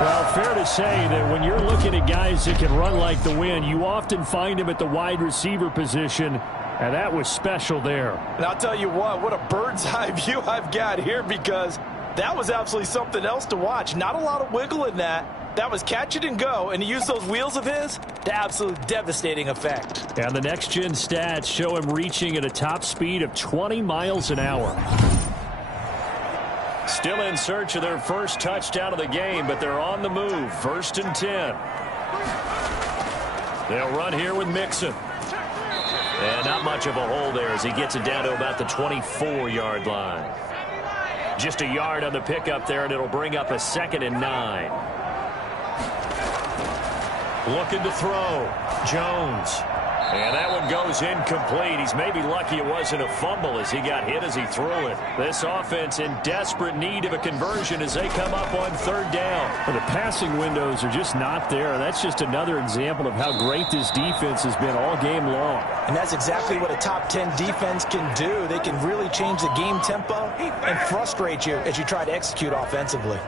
Well, fair to say that when you're looking at guys that can run like the wind, you often find him at the wide receiver position, and that was special there. And I'll tell you what a bird's eye view I've got here, because that was absolutely something else to watch. Not a lot of wiggle in that. That was catch it and go, and he used those wheels of his to absolute devastating effect. And the next-gen stats show him reaching at a top speed of 20 miles an hour. Still in search of their first touchdown of the game, but they're on the move. 1st and 10. They'll run here with Mixon. And not much of a hole there as he gets it down to about the 24-yard line. Just a yard on the pickup there, and it'll bring up a 2nd and 9. Looking to throw. Jones. And that one goes incomplete. He's maybe lucky it wasn't a fumble as he got hit as he threw it. This offense in desperate need of a conversion as they come up on third down. Well, the passing windows are just not there. That's just another example of how great this defense has been all game long. And that's exactly what a top 10 defense can do. They can really change the game tempo and frustrate you as you try to execute offensively.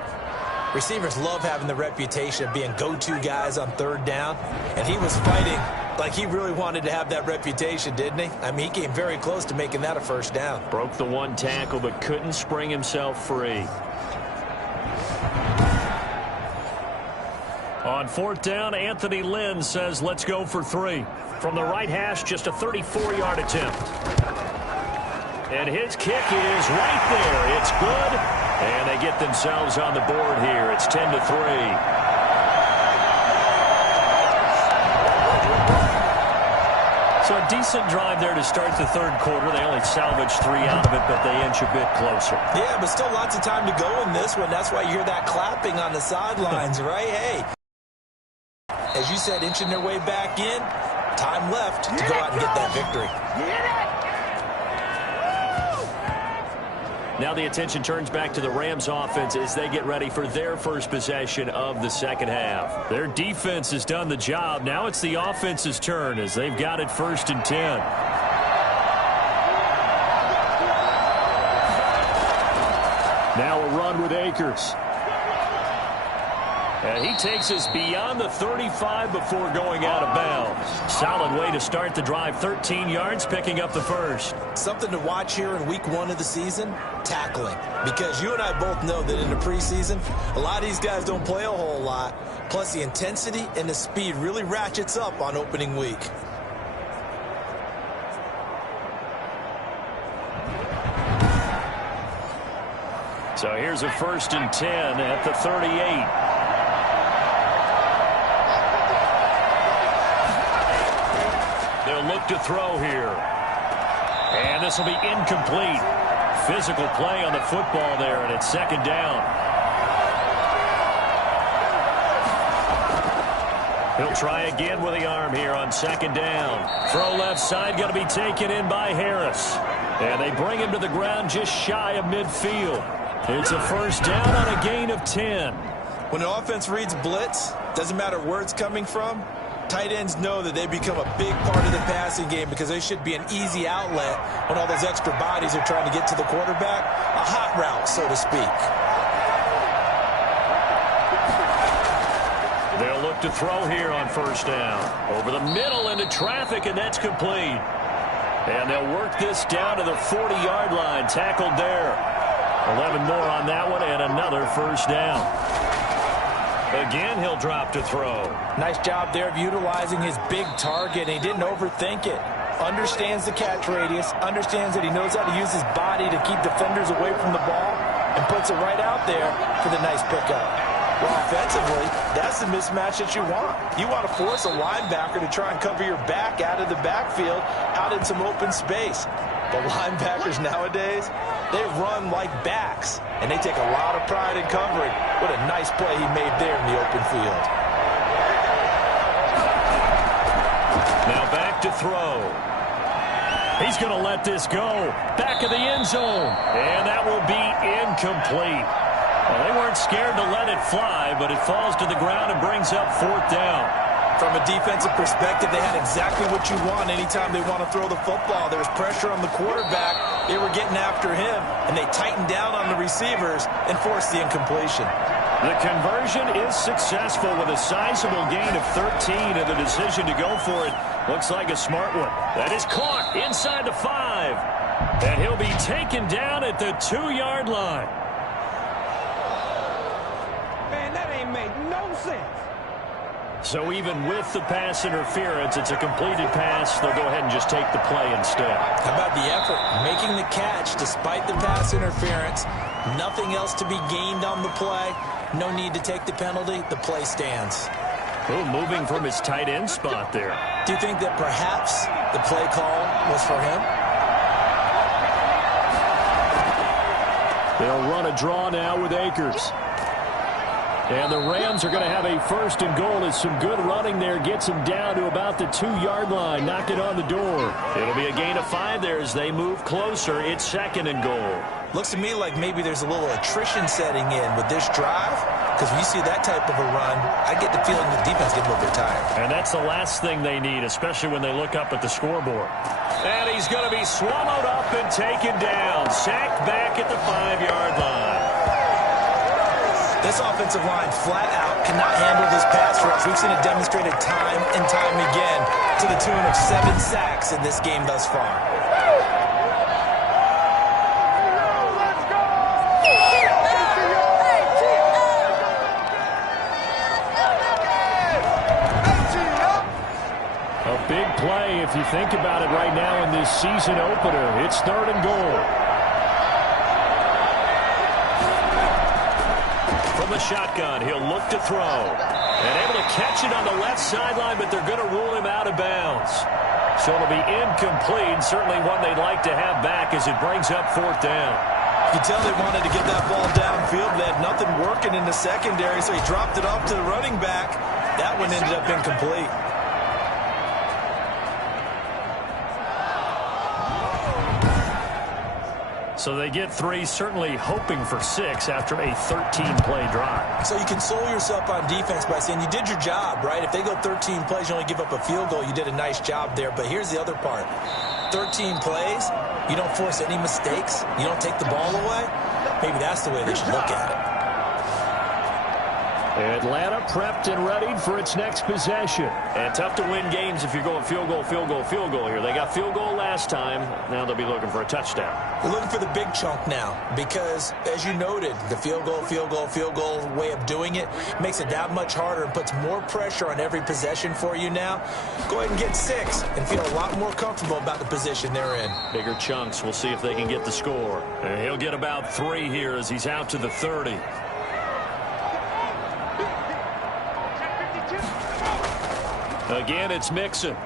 Receivers love having the reputation of being go-to guys on third down, and he was fighting like he really wanted to have that reputation, didn't he? I mean, he came very close to making that a first down. Broke the one tackle but couldn't spring himself free. On fourth down, Anthony Lynn says, let's go for 3. From the right hash, just a 34-yard attempt. And his kick is right there. It's good. And they get themselves on the board here. It's 10-3. So a decent drive there to start the third quarter. They only salvaged 3 out of it, but they inch a bit closer. Yeah, but still lots of time to go in this one. That's why you hear that clapping on the sidelines, right? Hey, as you said, inching their way back in. Time left to go out and get that victory. Now the attention turns back to the Rams offense as they get ready for their first possession of the second half. Their defense has done the job. Now it's the offense's turn as they've got it 1st and 10. Now a run with Akers. And he takes us beyond the 35 before going out of bounds. Solid way to start the drive. 13 yards, picking up the first. Something to watch here in week 1 of the season, tackling. Because you and I both know that in the preseason, a lot of these guys don't play a whole lot. Plus the intensity and the speed really ratchets up on opening week. So here's a 1st and 10 at the 38. Look to throw here. And this will be incomplete. Physical play on the football there, and it's 2nd down. He'll try again with the arm here on 2nd down. Throw left side, going to be taken in by Harris. And they bring him to the ground just shy of midfield. It's a 1st down on a gain of 10. When an offense reads blitz, doesn't matter where it's coming from, tight ends know that they become a big part of the passing game because they should be an easy outlet when all those extra bodies are trying to get to the quarterback. A hot route, so to speak. They'll look to throw here on 1st down. Over the middle into traffic, and that's complete. And they'll work this down to the 40-yard line. Tackled there. 11 more on that one, and another 1st down. Again, he'll drop to throw. Nice job there of utilizing his big target. He didn't overthink it. Understands the catch radius. Understands that he knows how to use his body to keep defenders away from the ball. And puts it right out there for the nice pickup. Well, offensively, that's the mismatch that you want. You want to force a linebacker to try and cover your back out of the backfield, out in some open space. But linebackers nowadays, they run like backs, and they take a lot of pride in covering. What a nice play he made there in the open field. Now back to throw. He's going to let this go. Back of the end zone. And that will be incomplete. Well, they weren't scared to let it fly, but it falls to the ground and brings up 4th down. From a defensive perspective, they had exactly what you want anytime they want to throw the football. There was pressure on the quarterback. They were getting after him, and they tightened down on the receivers and forced the incompletion. The conversion is successful with a sizable gain of 13, and the decision to go for it looks like a smart one. That is caught inside the 5, and he'll be taken down at the 2-yard line. Man, that ain't make no sense. So even with the pass interference, it's a completed pass. They'll go ahead and just take the play instead. How about the effort? Making the catch despite the pass interference. Nothing else to be gained on the play. No need to take the penalty. The play stands. Oh, moving from his tight end spot there. Do you think that perhaps the play call was for him? They'll run a draw now with Akers. And the Rams are going to have a first and goal as some good running there gets them down to about the 2-yard line. Knock it on the door. It'll be a gain of 5 there as they move closer. It's second and goal. Looks to me like maybe there's a little attrition setting in with this drive, because when you see that type of a run, I get the feeling the defense getting a little bit tired. And that's the last thing they need, especially when they look up at the scoreboard. And he's going to be swallowed up and taken down. Sacked back at the 5-yard line. This offensive line flat out cannot handle this pass rush. We've seen it demonstrated time and time again to the tune of 7 sacks in this game thus far. A big play if you think about it right now in this season opener. It's third and goal. From the shotgun, he'll look to throw. And able to catch it on the left sideline, but they're going to rule him out of bounds. So it'll be incomplete, certainly one they'd like to have back as it brings up 4th down. You can tell they wanted to get that ball downfield. They had nothing working in the secondary, so he dropped it off to the running back. That one ended up incomplete. So they get 3, certainly hoping for 6 after a 13-play drive. So you console yourself on defense by saying you did your job, right? If they go 13 plays, you only give up a field goal, you did a nice job there. But here's the other part. 13 plays, you don't force any mistakes, you don't take the ball away. Maybe that's the way they should look at it. Atlanta prepped and ready for its next possession. And tough to win games if you're going field goal, field goal, field goal here. They got field goal last time. Now they'll be looking for a touchdown. We're looking for the big chunk now because, as you noted, the field goal way of doing it makes it that much harder and puts more pressure on every possession for you now. Go ahead and get 6 and feel a lot more comfortable about the position they're in. Bigger chunks. We'll see if they can get the score. And he'll get about 3 here as he's out to the 30. Again, it's Mixon.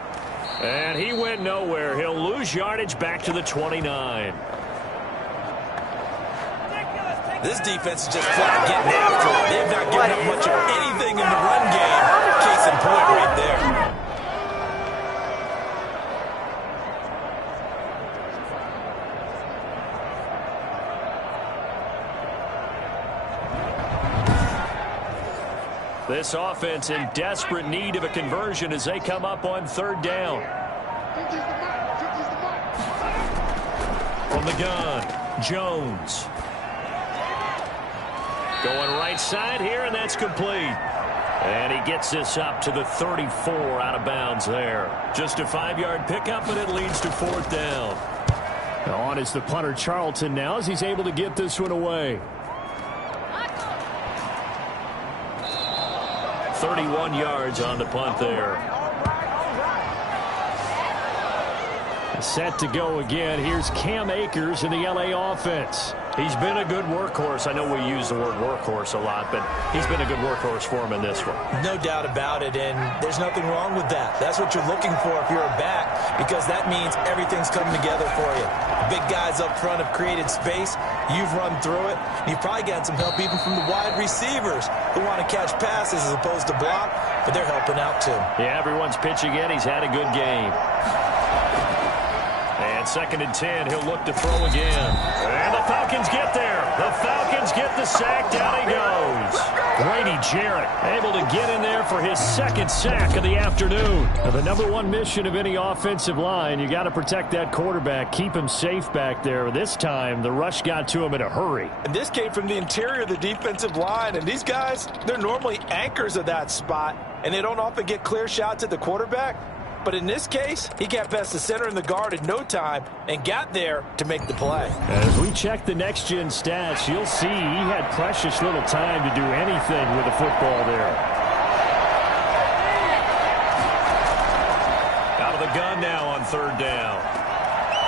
And he went nowhere. He'll lose yardage back to the 29. This defense is just flat getting after it. They've not given up much of anything in the run game. Case in point right there. This offense in desperate need of a conversion as they come up on 3rd down. From the gun, Jones. Going right side here, and that's complete. And he gets this up to the 34 out of bounds there. Just a 5-yard pickup, but it leads to 4th down. On is the punter Charlton now as he's able to get this one away. 31 yards on the punt there. Set to go again. Here's Cam Akers in the LA offense. He's been a good workhorse. I know we use the word workhorse a lot, but he's been a good workhorse for him in this one. No doubt about it, and there's nothing wrong with that. That's what you're looking for if you're a back, because that means everything's coming together for you. Big guys up front have created space. You've run through it. You've probably gotten some help even from the wide receivers who want to catch passes as opposed to block, but they're helping out too. Yeah, everyone's pitching in. He's had a good game. And 2nd and 10, he'll look to throw again. And the Falcons get there. The Falcons get the sack. Down he goes. Grady Jarrett able to get in there for his 2nd sack of the afternoon. Now, the #1 mission of any offensive line, you got to protect that quarterback, keep him safe back there. This time, the rush got to him in a hurry. And this came from the interior of the defensive line, and these guys, they're normally anchors of that spot, and they don't often get clear shots at the quarterback. But in this case, he got past the center and the guard in no time and got there to make the play. As we check the next-gen stats, you'll see he had precious little time to do anything with the football there. Out of the gun now on 3rd down.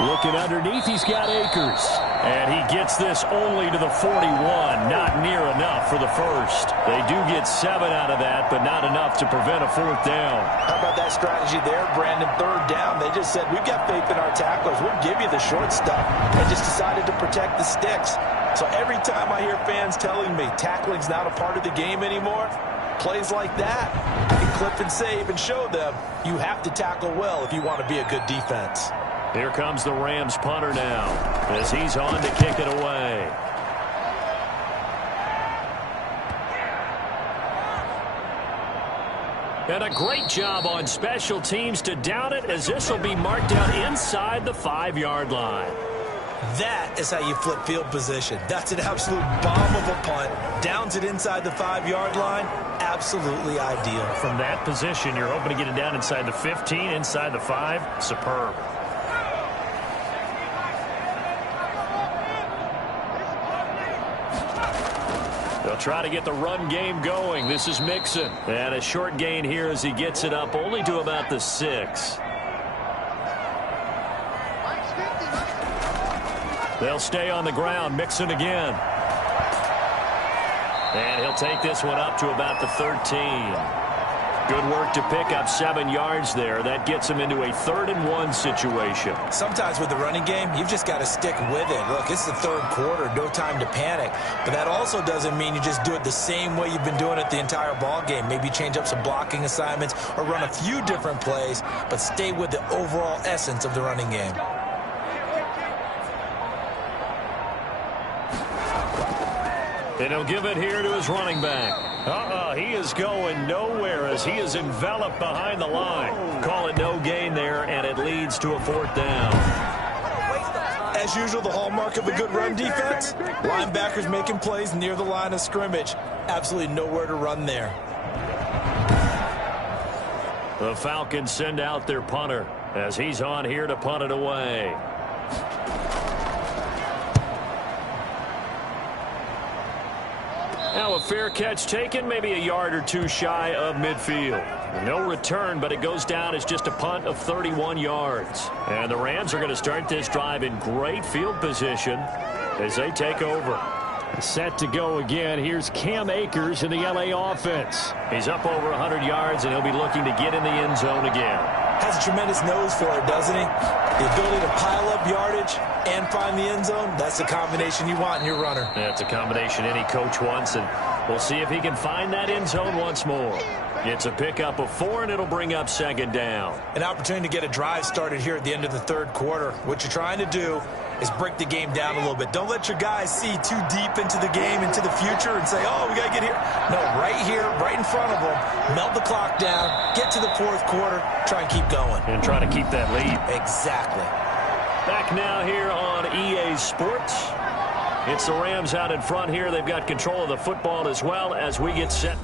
Looking underneath, he's got Akers. And he gets this only to the 41. Not near enough for the first. They do get 7 out of that, but not enough to prevent a 4th down. How about that strategy there, Brandon? 3rd down. They just said, we've got faith in our tacklers. We'll give you the short stuff. And just decided to protect the sticks. So every time I hear fans telling me tackling's not a part of the game anymore, plays like that, you can clip and save and show them you have to tackle well if you want to be a good defense. Here comes the Rams punter now as he's on to kick it away. And a great job on special teams to down it, as this will be marked out inside the 5-yard line. That is how you flip field position. That's an absolute bomb of a punt. Downs it inside the 5-yard line. Absolutely ideal. From that position, you're hoping to get it down inside the 15, inside the 5. Superb. They'll try to get the run game going. This is Mixon. And a short gain here as he gets it up only to about the 6. They'll stay on the ground. Mixon again. And he'll take this one up to about the 13. Good work to pick up 7 yards there. That gets him into a 3rd-and-1 situation. Sometimes with the running game, you've just got to stick with it. Look, it's the 3rd quarter, no time to panic. But that also doesn't mean you just do it the same way you've been doing it the entire ball game. Maybe change up some blocking assignments or run a few different plays, but stay with the overall essence of the running game. And he'll give it here to his running back. He is going nowhere as he is enveloped behind the line. Call it no gain there, and it leads to a 4th down. As usual, the hallmark of a good run defense, linebackers making plays near the line of scrimmage. Absolutely nowhere to run there. The Falcons send out their punter as he's on here to punt it away. Now a fair catch taken, maybe a yard or 2 shy of midfield. No return, but it goes down as just a punt of 31 yards. And the Rams are going to start this drive in great field position as they take over. Set to go again. Here's Cam Akers in the LA offense. He's up over 100 yards, and he'll be looking to get in the end zone again. Has a tremendous nose for it, doesn't he? The ability to pile up yardage and find the end zone, that's the combination you want in your runner. That's a combination any coach wants, and we'll see if he can find that end zone once more. It's a pickup of 4, and it'll bring up 2nd down. An opportunity to get a drive started here at the end of the 3rd quarter. What you're trying to do is break the game down a little bit. Don't let your guys see too deep into the game, into the future, and say, oh, we got to get here. No, right here, right in front of them. Melt the clock down, get to the 4th quarter, try and keep going. And try to keep that lead. Exactly. Back now here on EA Sports. It's the Rams out in front here. They've got control of the football as well as we get set.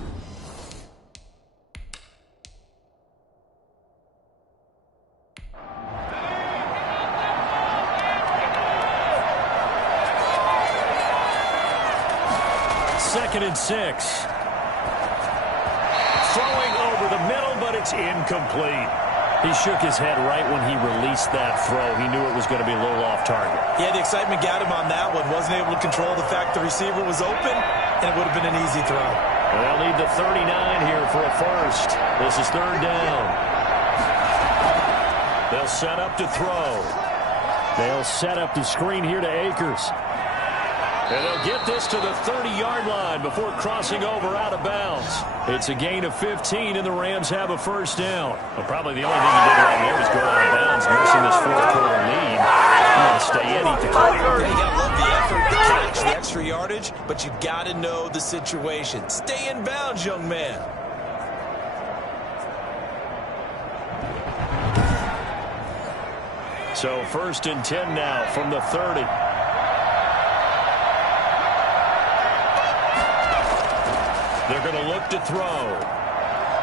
Second and 6. Throwing over the middle, but it's incomplete. He shook his head right when he released that throw. He knew it was going to be a little off target. Yeah, the excitement got him on that one. Wasn't able to control the fact the receiver was open, and it would have been an easy throw. They'll need the 39 here for a first. This is 3rd down. They'll set up to throw. They'll set up the screen here to Akers. And they'll get this to the 30-yard line before crossing over out of bounds. It's a gain of 15, and the Rams have a 1st down. Well, probably the only thing he did right there was go out of bounds, nursing this 4th quarter lead. You want to stay in, eat the clock. Yeah, you got to love the effort, the catch, the extra yardage, but you got to know the situation. Stay in bounds, young man. So 1st and 10 now from the 30. They're going to look to throw.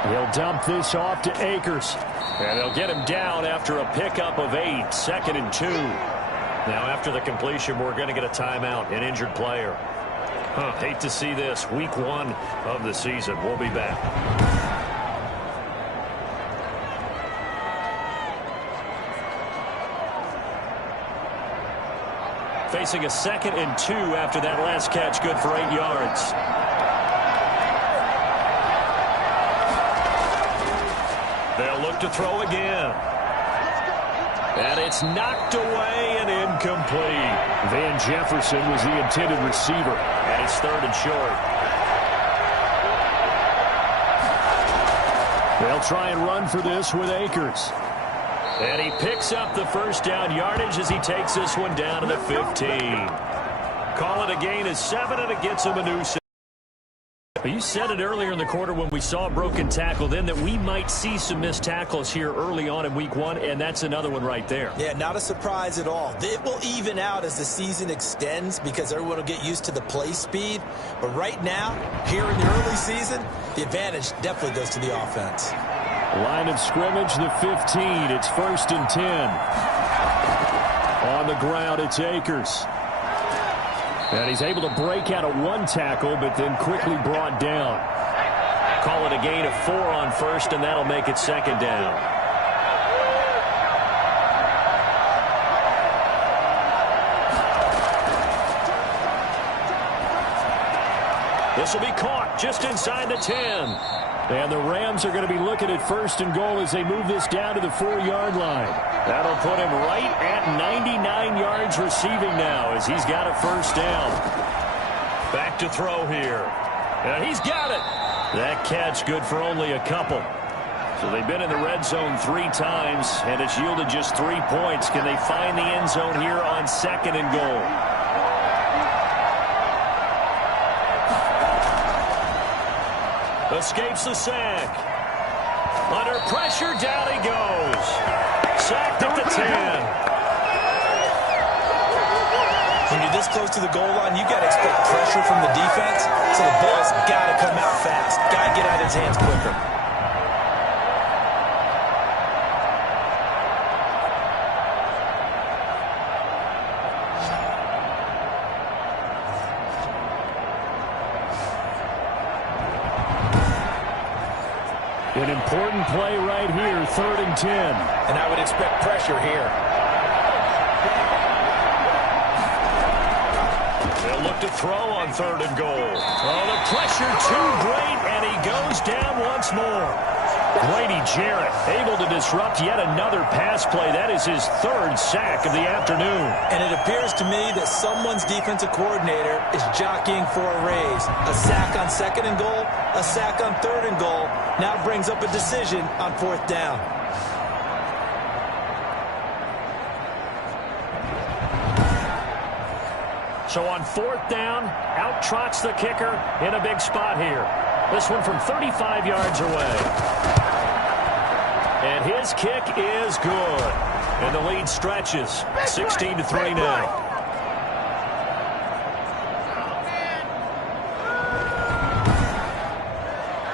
He'll dump this off to Akers. And they'll get him down after a pickup of 8. 2nd and 2. Now after the completion, we're going to get a timeout, an injured player. Hate to see this. Week 1 of the season. We'll be back. Facing a 2nd and 2 after that last catch, good for 8 yards. They'll look to throw again. And it's knocked away and incomplete. Van Jefferson was the intended receiver. And it's 3rd and short. They'll try and run for this with Akers. And he picks up the first down yardage as he takes this one down to the 15. Call it a gain of 7, and it gets him a new 6. You said it earlier in the quarter when we saw a broken tackle then that we might see some missed tackles here early on in week 1, and that's another one right there. Yeah, not a surprise at all. It will even out as the season extends because everyone will get used to the play speed. But right now, here in the early season, the advantage definitely goes to the offense. Line of scrimmage, the 15. It's 1st and 10. On the ground, it's Akers. And he's able to break out of 1 tackle, but then quickly brought down. Call it a gain of 4 on 1st, and that'll make it 2nd down. This will be caught just inside the 10. And the Rams are going to be looking at 1st and goal as they move this down to the 4-yard line. That'll put him right at 99 yards receiving now as he's got a 1st down. Back to throw here. And he's got it. That catch good for only a couple. So they've been in the red zone 3 times, and it's yielded just 3 points. Can they find the end zone here on 2nd and goal? Escapes the sack. Under pressure, down he goes. Sacked at the 10. When you're this close to the goal line, you got to expect pressure from the defense. So the ball's got to come out fast. Got to get out of his hands quicker. An important play right here, 3rd and 10. And I would expect pressure here. They'll look to throw on 3rd and goal. Oh, the pressure too great, and he goes down once more. Grady Jarrett able to disrupt yet another pass play. That is his 3rd sack of the afternoon. And it appears to me that someone's defensive coordinator is jockeying for a raise. A sack on 2nd and goal, a sack on 3rd and goal. Now brings up a decision on 4th down. So on 4th down, out trots the kicker in a big spot here. This one from 35 yards away. And his kick is good. And the lead stretches 16-3 now.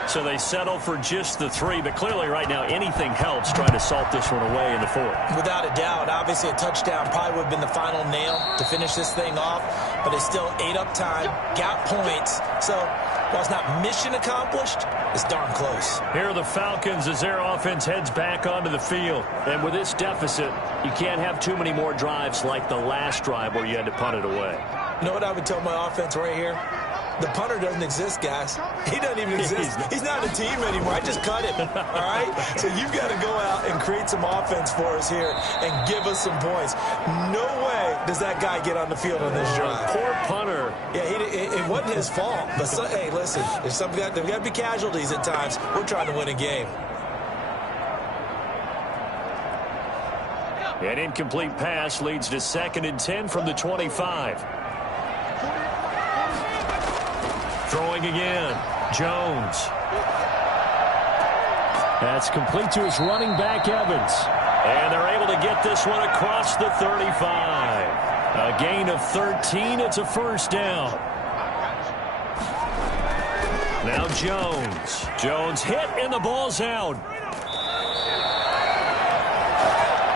So they settle for just the 3, but clearly right now anything helps trying to salt this one away in the 4th. Without a doubt, obviously a touchdown probably would have been the final nail to finish this thing off, but they still ate up time, got points. So while it's not mission accomplished, it's darn close. Here are the Falcons as their offense heads back onto the field. And with this deficit, you can't have too many more drives like the last drive where you had to punt it away. You know what I would tell my offense right here? The punter doesn't exist, guys. He doesn't even exist. He's not a team anymore. I just cut him, all right? So you've got to go out and create some offense for us here and give us some points. No way does that guy get on the field on this drive. Poor punter. Yeah, it wasn't his fault. But, hey, listen, there's got to be casualties at times. We're trying to win a game. An incomplete pass leads to 2nd and 10 from the 25. Throwing again, Jones. That's complete to his running back, Evans. And they're able to get this one across the 35. A gain of 13, it's a 1st down. Now Jones. Jones hit and the ball's out.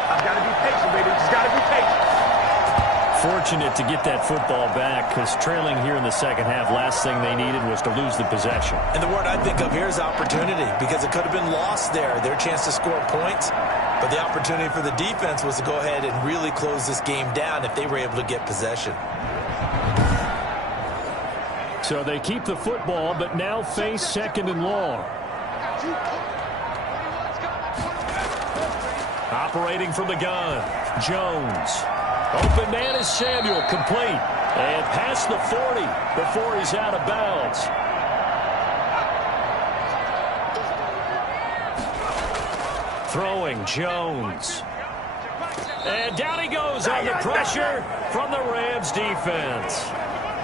I've got to be patient, baby. Just got to be patient. Fortunate to get that football back because trailing here in the 2nd half, last thing they needed was to lose the possession. And the word I think of here is opportunity because it could have been lost there, their chance to score points. But the opportunity for the defense was to go ahead and really close this game down if they were able to get possession. So they keep the football, but now face 2nd and long. operating from the gun. Jones. Open man is Samuel, complete. And past the 40 before he's out of bounds. Throwing Jones. And down he goes on the pressure from the Rams defense.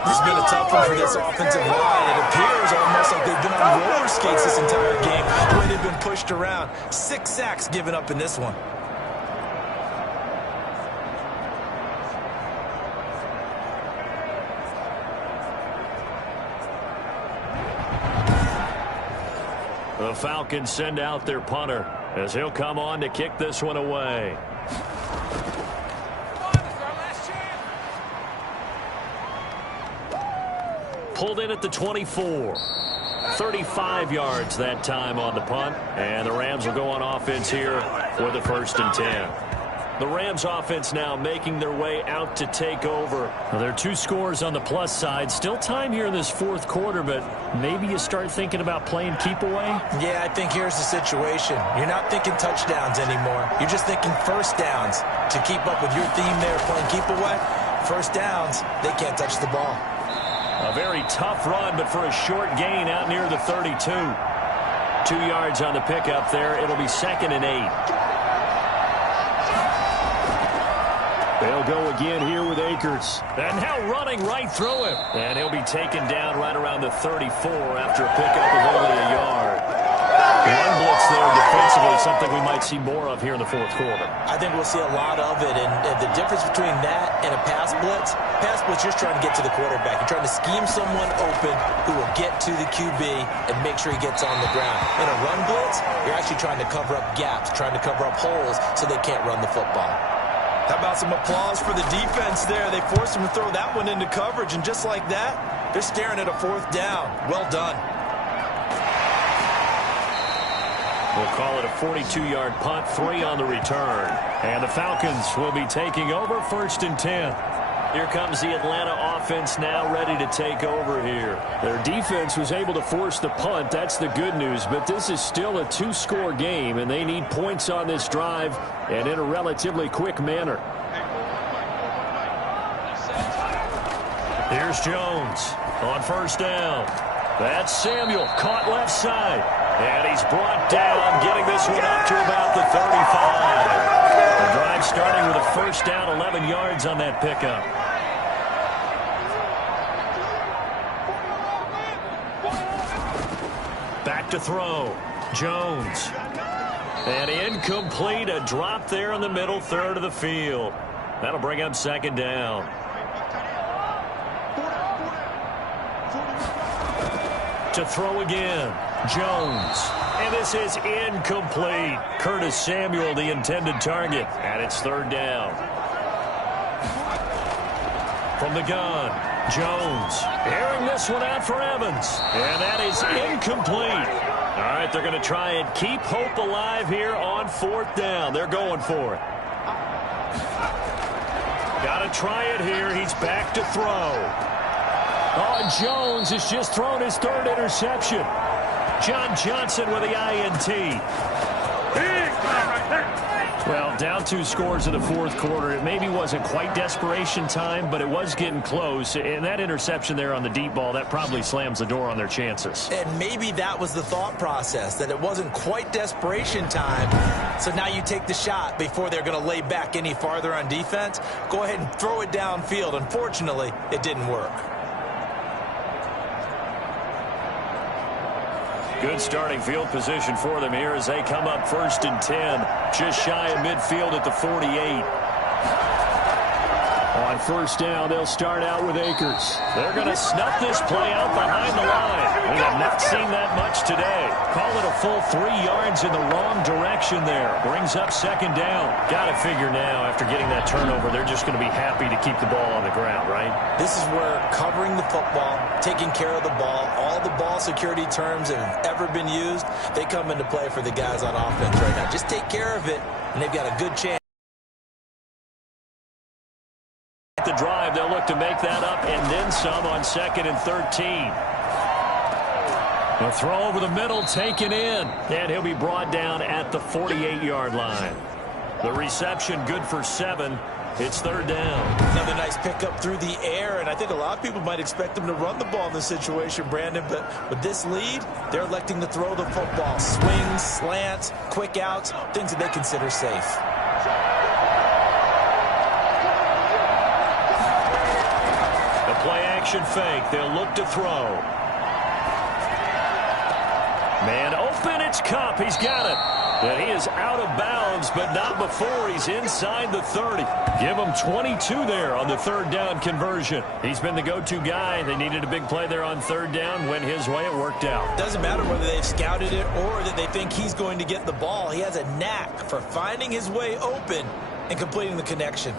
This has been a tough one for this offensive line. It appears almost like they've been on roller skates this entire game, the way they've been pushed around. 6 sacks given up in this one. The Falcons send out their punter as he'll come on to kick this one away. Pulled in at the 24. 35 yards that time on the punt. And the Rams will go on offense here with a 1st and 10. The Rams offense now making their way out to take over. Well, there are 2 scores on the plus side. Still time here in this 4th quarter, but maybe you start thinking about playing keep away? Yeah, I think here's the situation. You're not thinking touchdowns anymore. You're just thinking 1st downs. To keep up with your theme there, playing keep away, 1st downs, they can't touch the ball. A very tough run, but for a short gain out near the 32. 2 yards on the pickup there. It'll be 2nd and 8. They'll go again here with Akers. And now running right through him. And he'll be taken down right around the 34 after a pickup of only a yard. One blitz there defensively, something we might see more of here in the 4th quarter. I think we'll see a lot of it, and the difference between that and a pass blitz, you're just trying to get to the quarterback. You're trying to scheme someone open who will get to the QB and make sure he gets on the ground. In a run blitz, you're actually trying to cover up gaps, trying to cover up holes so they can't run the football. How about some applause for the defense there? They forced him to throw that one into coverage, and just like that, they're staring at a 4th down. Well done. We'll call it a 42-yard punt, 3 on the return. And the Falcons will be taking over 1st and 10. Here comes the Atlanta offense now ready to take over here. Their defense was able to force the punt. That's the good news. But this is still a 2-score game, and they need points on this drive and in a relatively quick manner. Here's Jones on 1st down. That's Samuel caught left side. And he's brought down, getting this one up to about the 35. The drive starting with a 1st down, 11 yards on that pickup. Back to throw. Jones. And incomplete, a drop there in the middle third of the field. That'll bring up 2nd down. To throw again. Jones. And this is incomplete. Curtis Samuel, the intended target. And it's 3rd down. From the gun, Jones. Airing this one out for Evans. And that is incomplete. All right, they're going to try and keep hope alive here on 4th down. They're going for it. Got to try it here. He's back to throw. Oh, Jones has just thrown his 3rd interception. John Johnson with the INT. Well, down 2 scores in the 4th quarter. It maybe wasn't quite desperation time, but it was getting close. And that interception there on the deep ball, that probably slams the door on their chances. And maybe that was the thought process, that it wasn't quite desperation time. So now you take the shot before they're going to lay back any farther on defense. Go ahead and throw it downfield. Unfortunately, it didn't work. Good starting field position for them here as they come up 1st and 10. Just shy of midfield at the 48. On 1st down, they'll start out with Akers. They're going to snuff this play out behind the line. We have not seen that much today. Call it a full 3 yards in the wrong direction there. Brings up 2nd down. Got to figure now, after getting that turnover, they're just going to be happy to keep the ball on the ground, right? This is where covering the football, taking care of the ball, all the ball security terms that have ever been used, they come into play for the guys on offense right now. Just take care of it, and they've got a good chance. The drive, they'll look to make that up and then some on 2nd and 13. A throw over the middle, taken in. And he'll be brought down at the 48-yard line. The reception good for 7. It's third down. Another nice pickup through the air, and I think a lot of people might expect them to run the ball in this situation, Brandon, but with this lead, they're electing to throw the football. Swings, slants, quick outs, things that they consider safe. The play-action fake. They'll look to throw. Man open, it's Kupp. He's got it. And he is out of bounds, but not before he's inside the 30. Give him 22 there on the third down conversion. He's been the go-to guy. They needed a big play there on third down. Went his way. It worked out. Doesn't matter whether they've scouted it or that they think he's going to get the ball. He has a knack for finding his way open and completing the connection.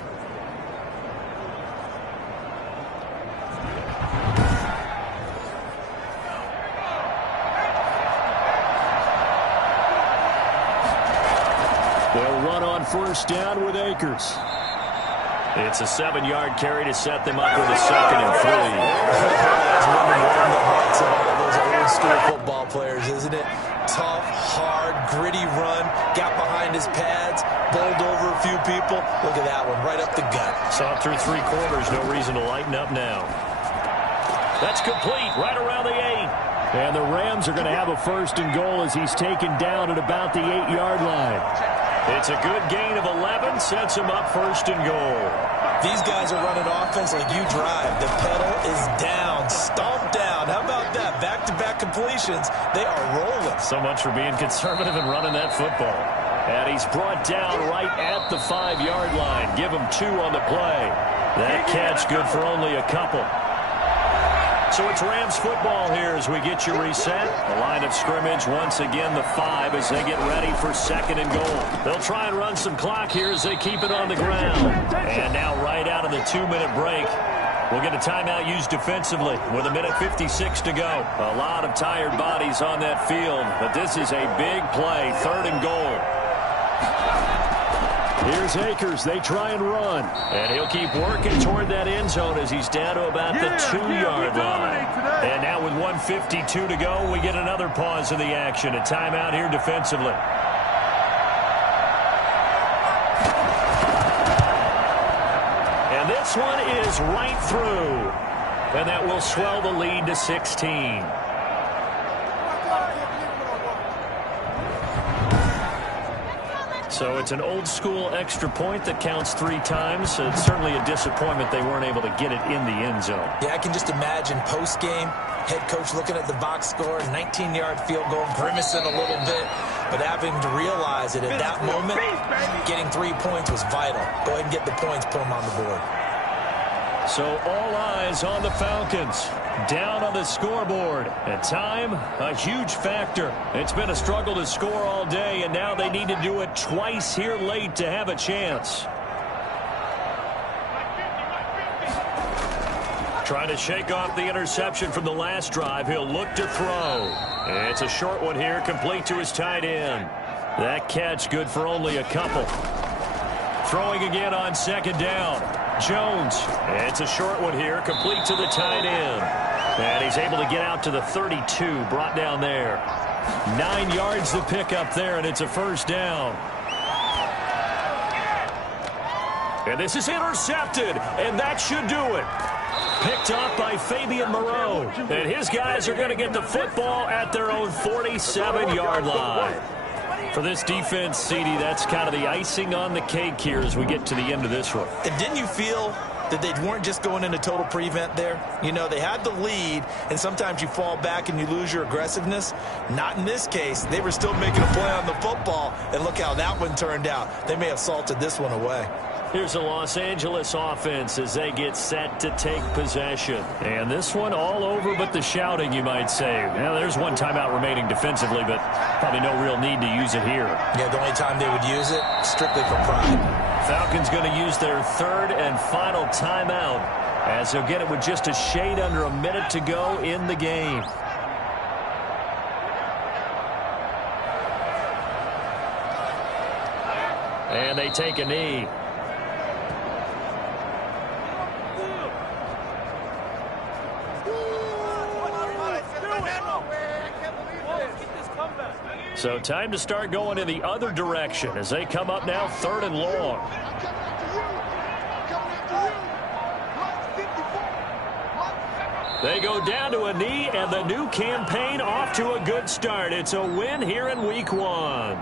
They'll run on first down with Akers. It's a 7-yard carry to set them up with a 2nd and 3. That's one of the hearts of all those old-school football players, isn't it? Tough, hard, gritty run. Got behind his pads, bowled over a few people. Look at that one, right up the gut. Saw it through 3 quarters. No reason to lighten up now. That's complete, right around the 8. And the Rams are going to have a 1st and goal as he's taken down at about the 8-yard line. It's a good gain of 11, sets him up 1st and goal. These guys are running offense like you drive. The pedal is down, stomped down. How about that? Back-to-back completions. They are rolling. So much for being conservative and running that football. And he's brought down right at the 5-yard line. Give him 2 on the play. That catch good for only a couple. So it's Rams football here as we get you reset. The line of scrimmage once again the 5 as they get ready for 2nd and goal. They'll try and run some clock here as they keep it on the ground. And now right out of the 2-minute break, we'll get a timeout used defensively with 1:56 to go. A lot of tired bodies on that field, but this is a big play, 3rd and goal. Here's Akers. They try and run. And he'll keep working toward that end zone as he's down to about the 2-yard line. And now with 1:52 to go, we get another pause in the action. A timeout here defensively. And this one is right through. And that will swell the lead to 16. So it's an old-school extra point that counts 3 times. It's certainly a disappointment they weren't able to get it in the end zone. Yeah, I can just imagine post-game, head coach looking at the box score, 19-yard field goal, grimacing a little bit, but having to realize that at that moment, getting 3 points was vital. Go ahead and get the points, put them on the board. So all eyes on the Falcons. Down on the scoreboard. And time, a huge factor. It's been a struggle to score all day, and now they need to do it twice here late to have a chance. Trying to shake off the interception from the last drive. He'll look to throw. It's a short one here, complete to his tight end. That catch good for only a couple. Throwing again on 2nd down. Jones. It's a short one here, complete to the tight end. And he's able to get out to the 32, brought down there. 9 yards to pick up there, and it's a 1st down. And this is intercepted, and that should do it. Picked off by Fabian Moreau. And his guys are going to get the football at their own 47-yard line. For this defense, CD, that's kind of the icing on the cake here as we get to the end of this one. And didn't you feel that they weren't just going into total prevent there? You know, they had the lead, and sometimes you fall back and you lose your aggressiveness. Not in this case. They were still making a play on the football, and look how that one turned out. They may have salted this one away. Here's the Los Angeles offense as they get set to take possession. And this one all over but the shouting, you might say. Now, there's one timeout remaining defensively, but probably no real need to use it here. Yeah, the only time they would use it, strictly for pride. Falcons going to use their 3rd and final timeout as they'll get it with just a shade under a minute to go in the game. And they take a knee. So time to start going in the other direction as they come up now 3rd and long. They go down to a knee, and the new campaign off to a good start. It's a win here in week 1.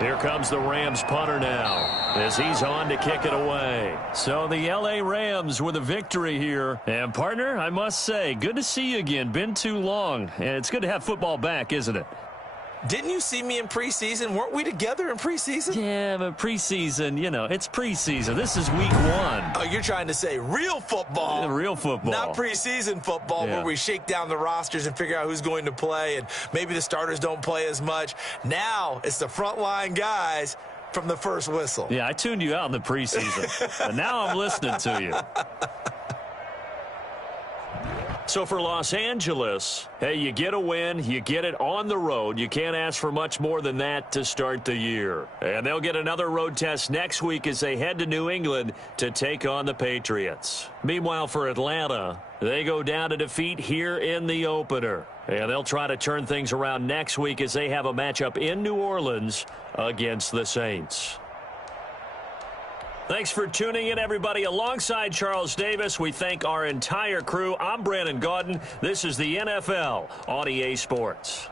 Here comes the Rams punter now as he's on to kick it away. So the L.A. Rams with a victory here. And, partner, I must say, good to see you again. Been too long. And it's good to have football back, isn't it? Didn't you see me in preseason? Weren't we together in preseason? Yeah, but preseason, you know, it's preseason. This is week 1. Oh, you're trying to say real football. Yeah, real football. Not preseason football where we shake down the rosters and figure out who's going to play, and maybe the starters don't play as much. Now it's the frontline guys from the first whistle. Yeah, I tuned you out in the preseason. And now I'm listening to you. So for Los Angeles, hey, you get a win, you get it on the road. You can't ask for much more than that to start the year. And they'll get another road test next week as they head to New England to take on the Patriots. Meanwhile, for Atlanta, they go down to defeat here in the opener. And they'll try to turn things around next week as they have a matchup in New Orleans against the Saints. Thanks for tuning in, everybody. Alongside Charles Davis, we thank our entire crew. I'm Brandon Gaudin. This is the NFL on EA Sports.